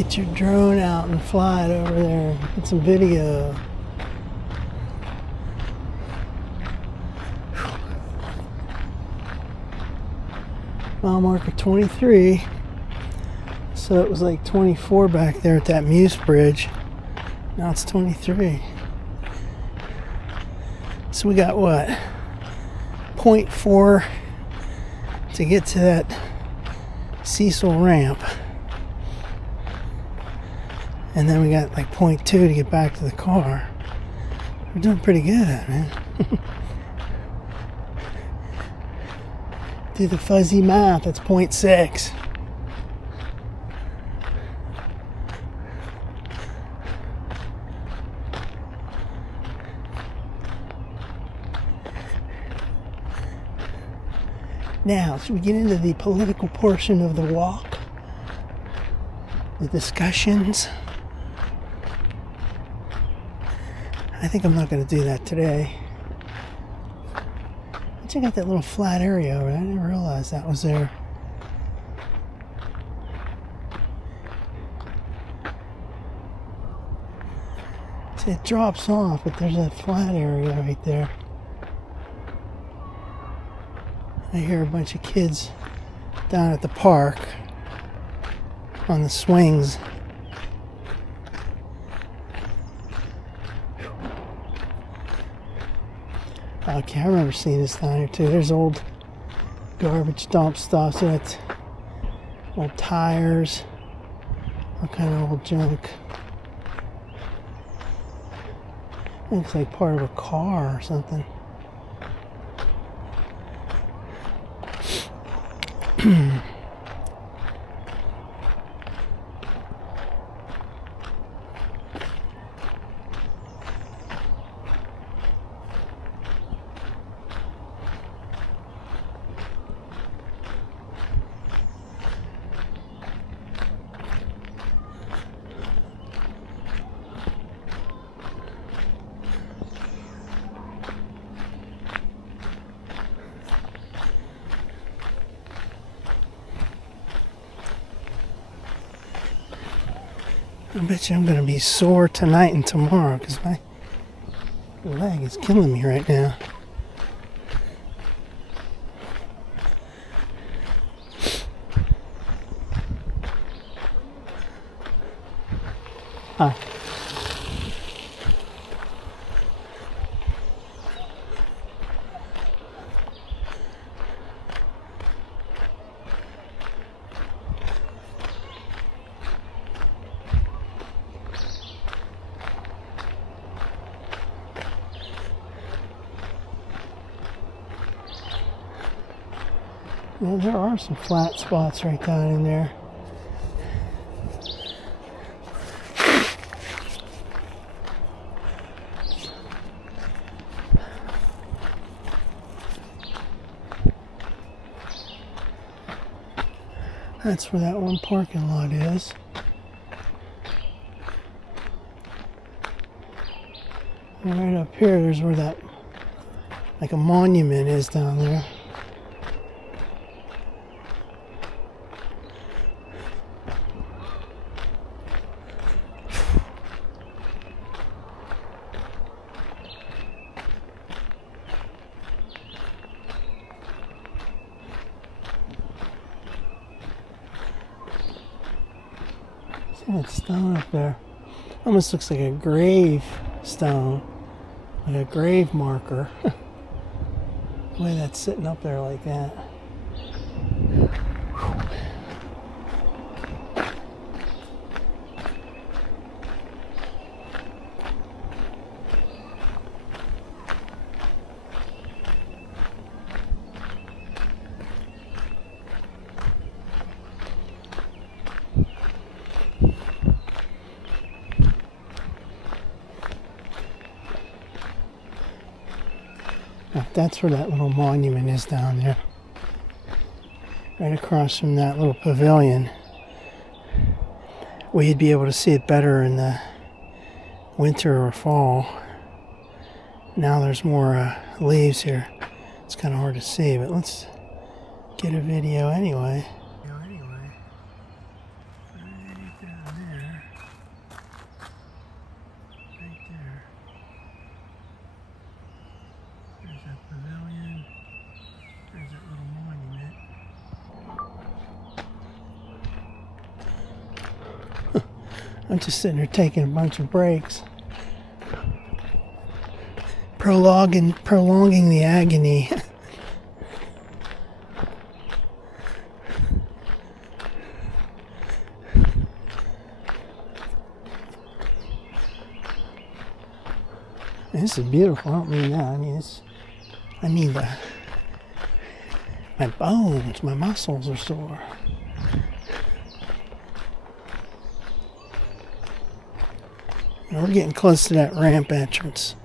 Get your drone out and fly it over there. Get some video. Mile marker 23. So it was like 24 back there at that Muse bridge. Now it's 23. So we got what? 0.4 to get to that Cecil ramp. And then we got like 0.2 to get back to the car. We're doing pretty good, man. Do the fuzzy math, it's 0.6. Now, should we get into the political portion of the walk? The discussions? I think I'm not going to do that today. Check out that little flat area over there. I didn't realize that was there. See, it drops off, but there's that flat area right there. I hear a bunch of kids down at the park on the swings. Okay, I remember seeing this down here too. There's old garbage dump stuff. So that's old tires, all kind of old junk. Looks like part of a car or something. I bet you I'm going to be sore tonight and tomorrow because my leg is killing me right now. Hi. Yeah, there are some flat spots right down in there. That's where that one parking lot is. And right up here, there's where that, like a monument is down there. That stone up there almost looks like a grave stone, like a grave marker. The way that's sitting up there like that. That's where that little monument is down there. Right across from that little pavilion. Where you'd be able to see it better in the winter or fall. Now there's more leaves here. It's kind of hard to see, but let's get a video anyway. Right down there. that pavilion. There's that little monument. I'm just sitting there taking a bunch of breaks. Prolonging the agony. This is beautiful. I don't mean that. I mean my bones, my muscles are sore. And we're getting close to that ramp entrance.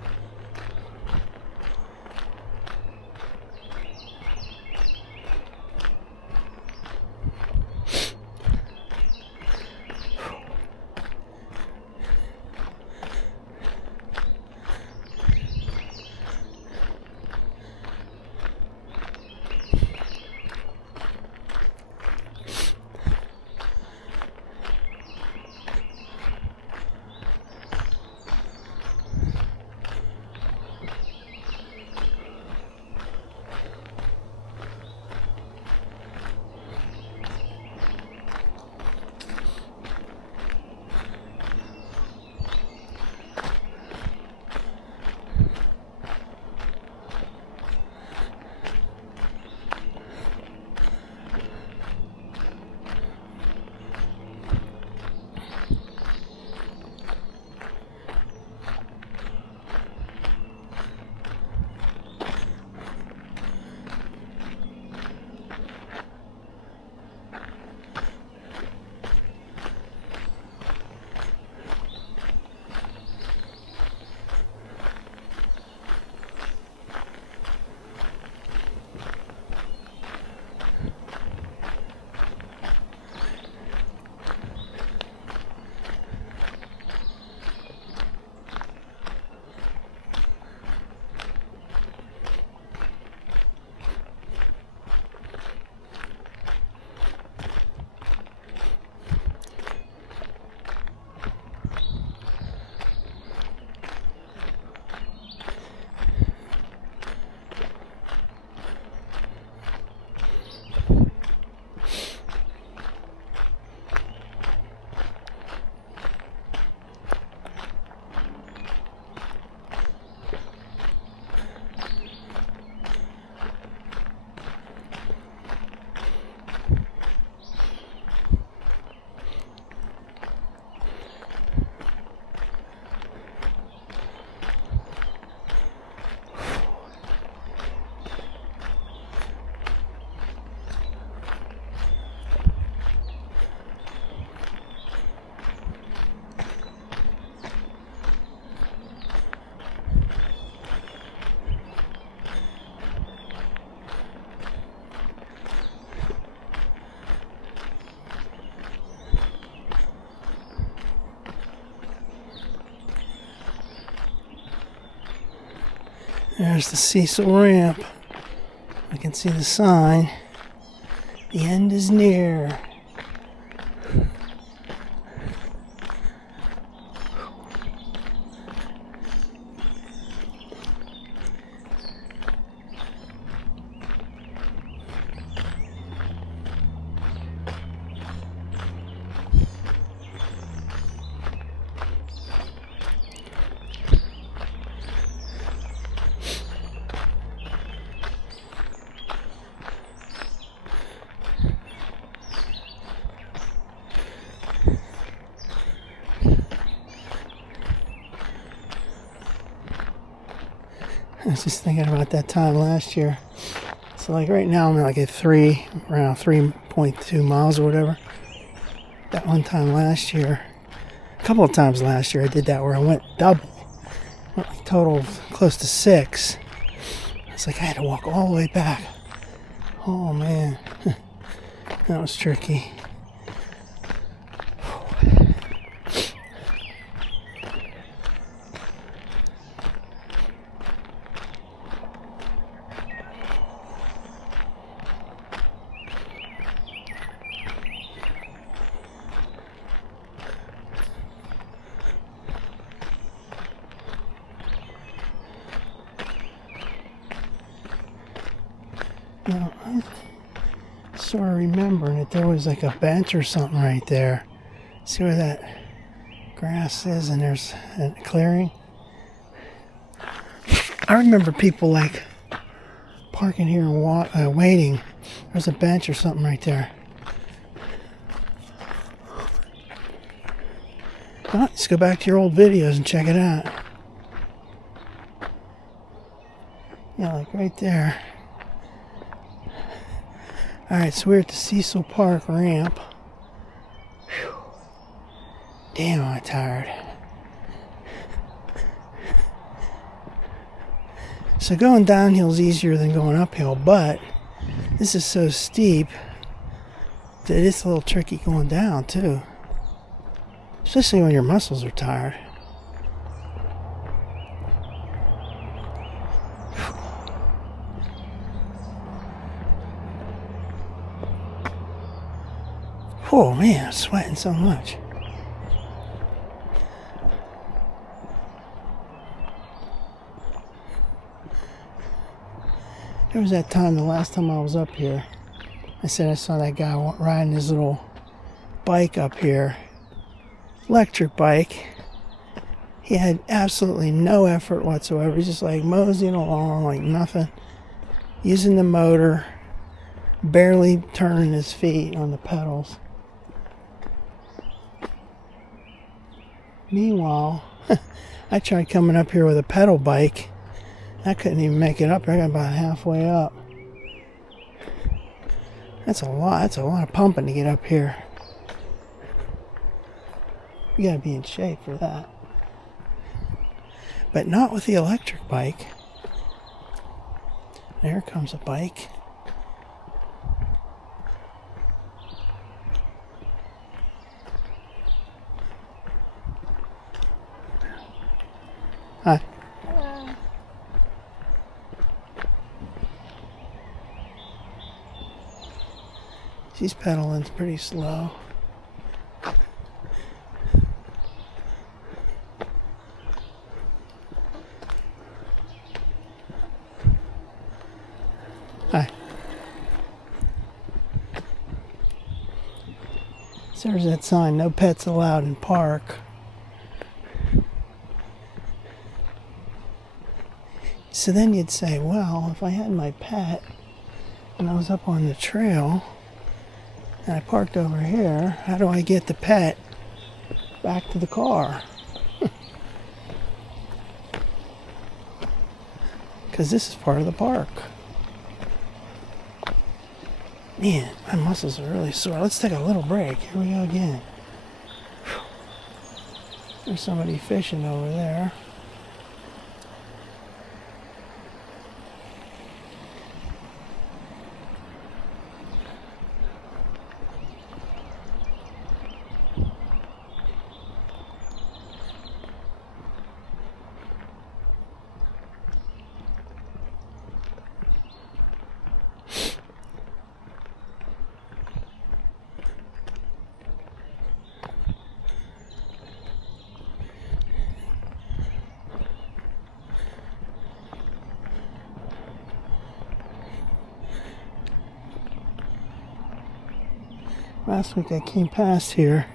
There's the Cecil ramp. I can see the sign. The end is near. I was just thinking about that time last year. So like right now I'm like at around 3.2 miles or whatever. That one time last year, a couple of times last year I did that where I went double. Went like total of close to 6. It's like I had to walk all the way back. Oh man, that was tricky. Now, I'm sort of remembering that there was like a bench or something right there. See where that grass is, and there's a clearing. I remember people like parking here and waiting. There's a bench or something right there. Oh, let's go back to your old videos and check it out. Yeah, like right there. Alright, so we're at the Cecil Park ramp. Whew. Damn, am I tired. So going downhill is easier than going uphill, but this is so steep that it's a little tricky going down too. Especially when your muscles are tired. Oh man, I'm sweating so much. There was that time, the last time I was up here, I said I saw that guy riding his little bike up here. Electric bike. He had absolutely no effort whatsoever. He's just like moseying along like nothing. Using the motor. Barely turning his feet on the pedals. Meanwhile, I tried coming up here with a pedal bike. I couldn't even make it up. I got about halfway up. That's a lot. That's a lot of pumping to get up here. You gotta be in shape for that. But not with the electric bike. There comes a bike. Hi. Hello. She's pedaling pretty slow. Hi. So there's that sign, no pets allowed in park. So then you'd say, well, if I had my pet and I was up on the trail and I parked over here, how do I get the pet back to the car? Because this is part of the park. Man, my muscles are really sore. Let's take a little break. Here we go again. There's somebody fishing over there. Last week I came past here.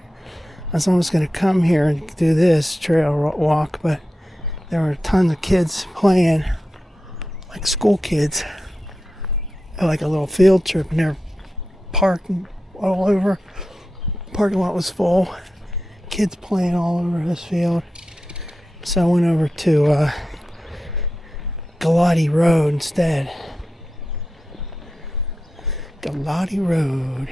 I was almost going to come here and do this trail walk, but there were tons of kids playing, like school kids, like a little field trip, and they're parking all over. Parking lot was full. Kids playing all over this field. So I went over to Galati Road instead. Galati Road.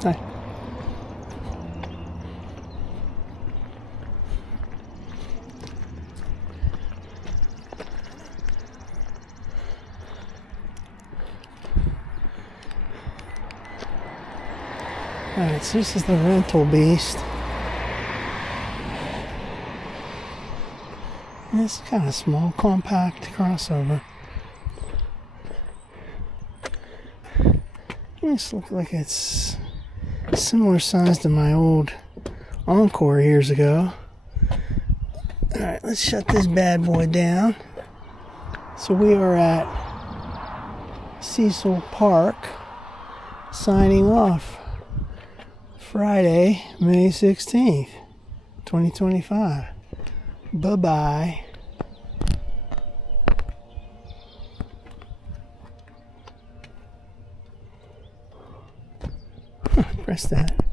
Hi. Alright, so this is the rental beast. And it's kind of small, compact crossover. This looks like it's similar size to my old Encore years ago. Alright, let's shut this bad boy down. So we are at Cecil Park, signing off Friday, May 16th, 2025. Bye-bye. Press that.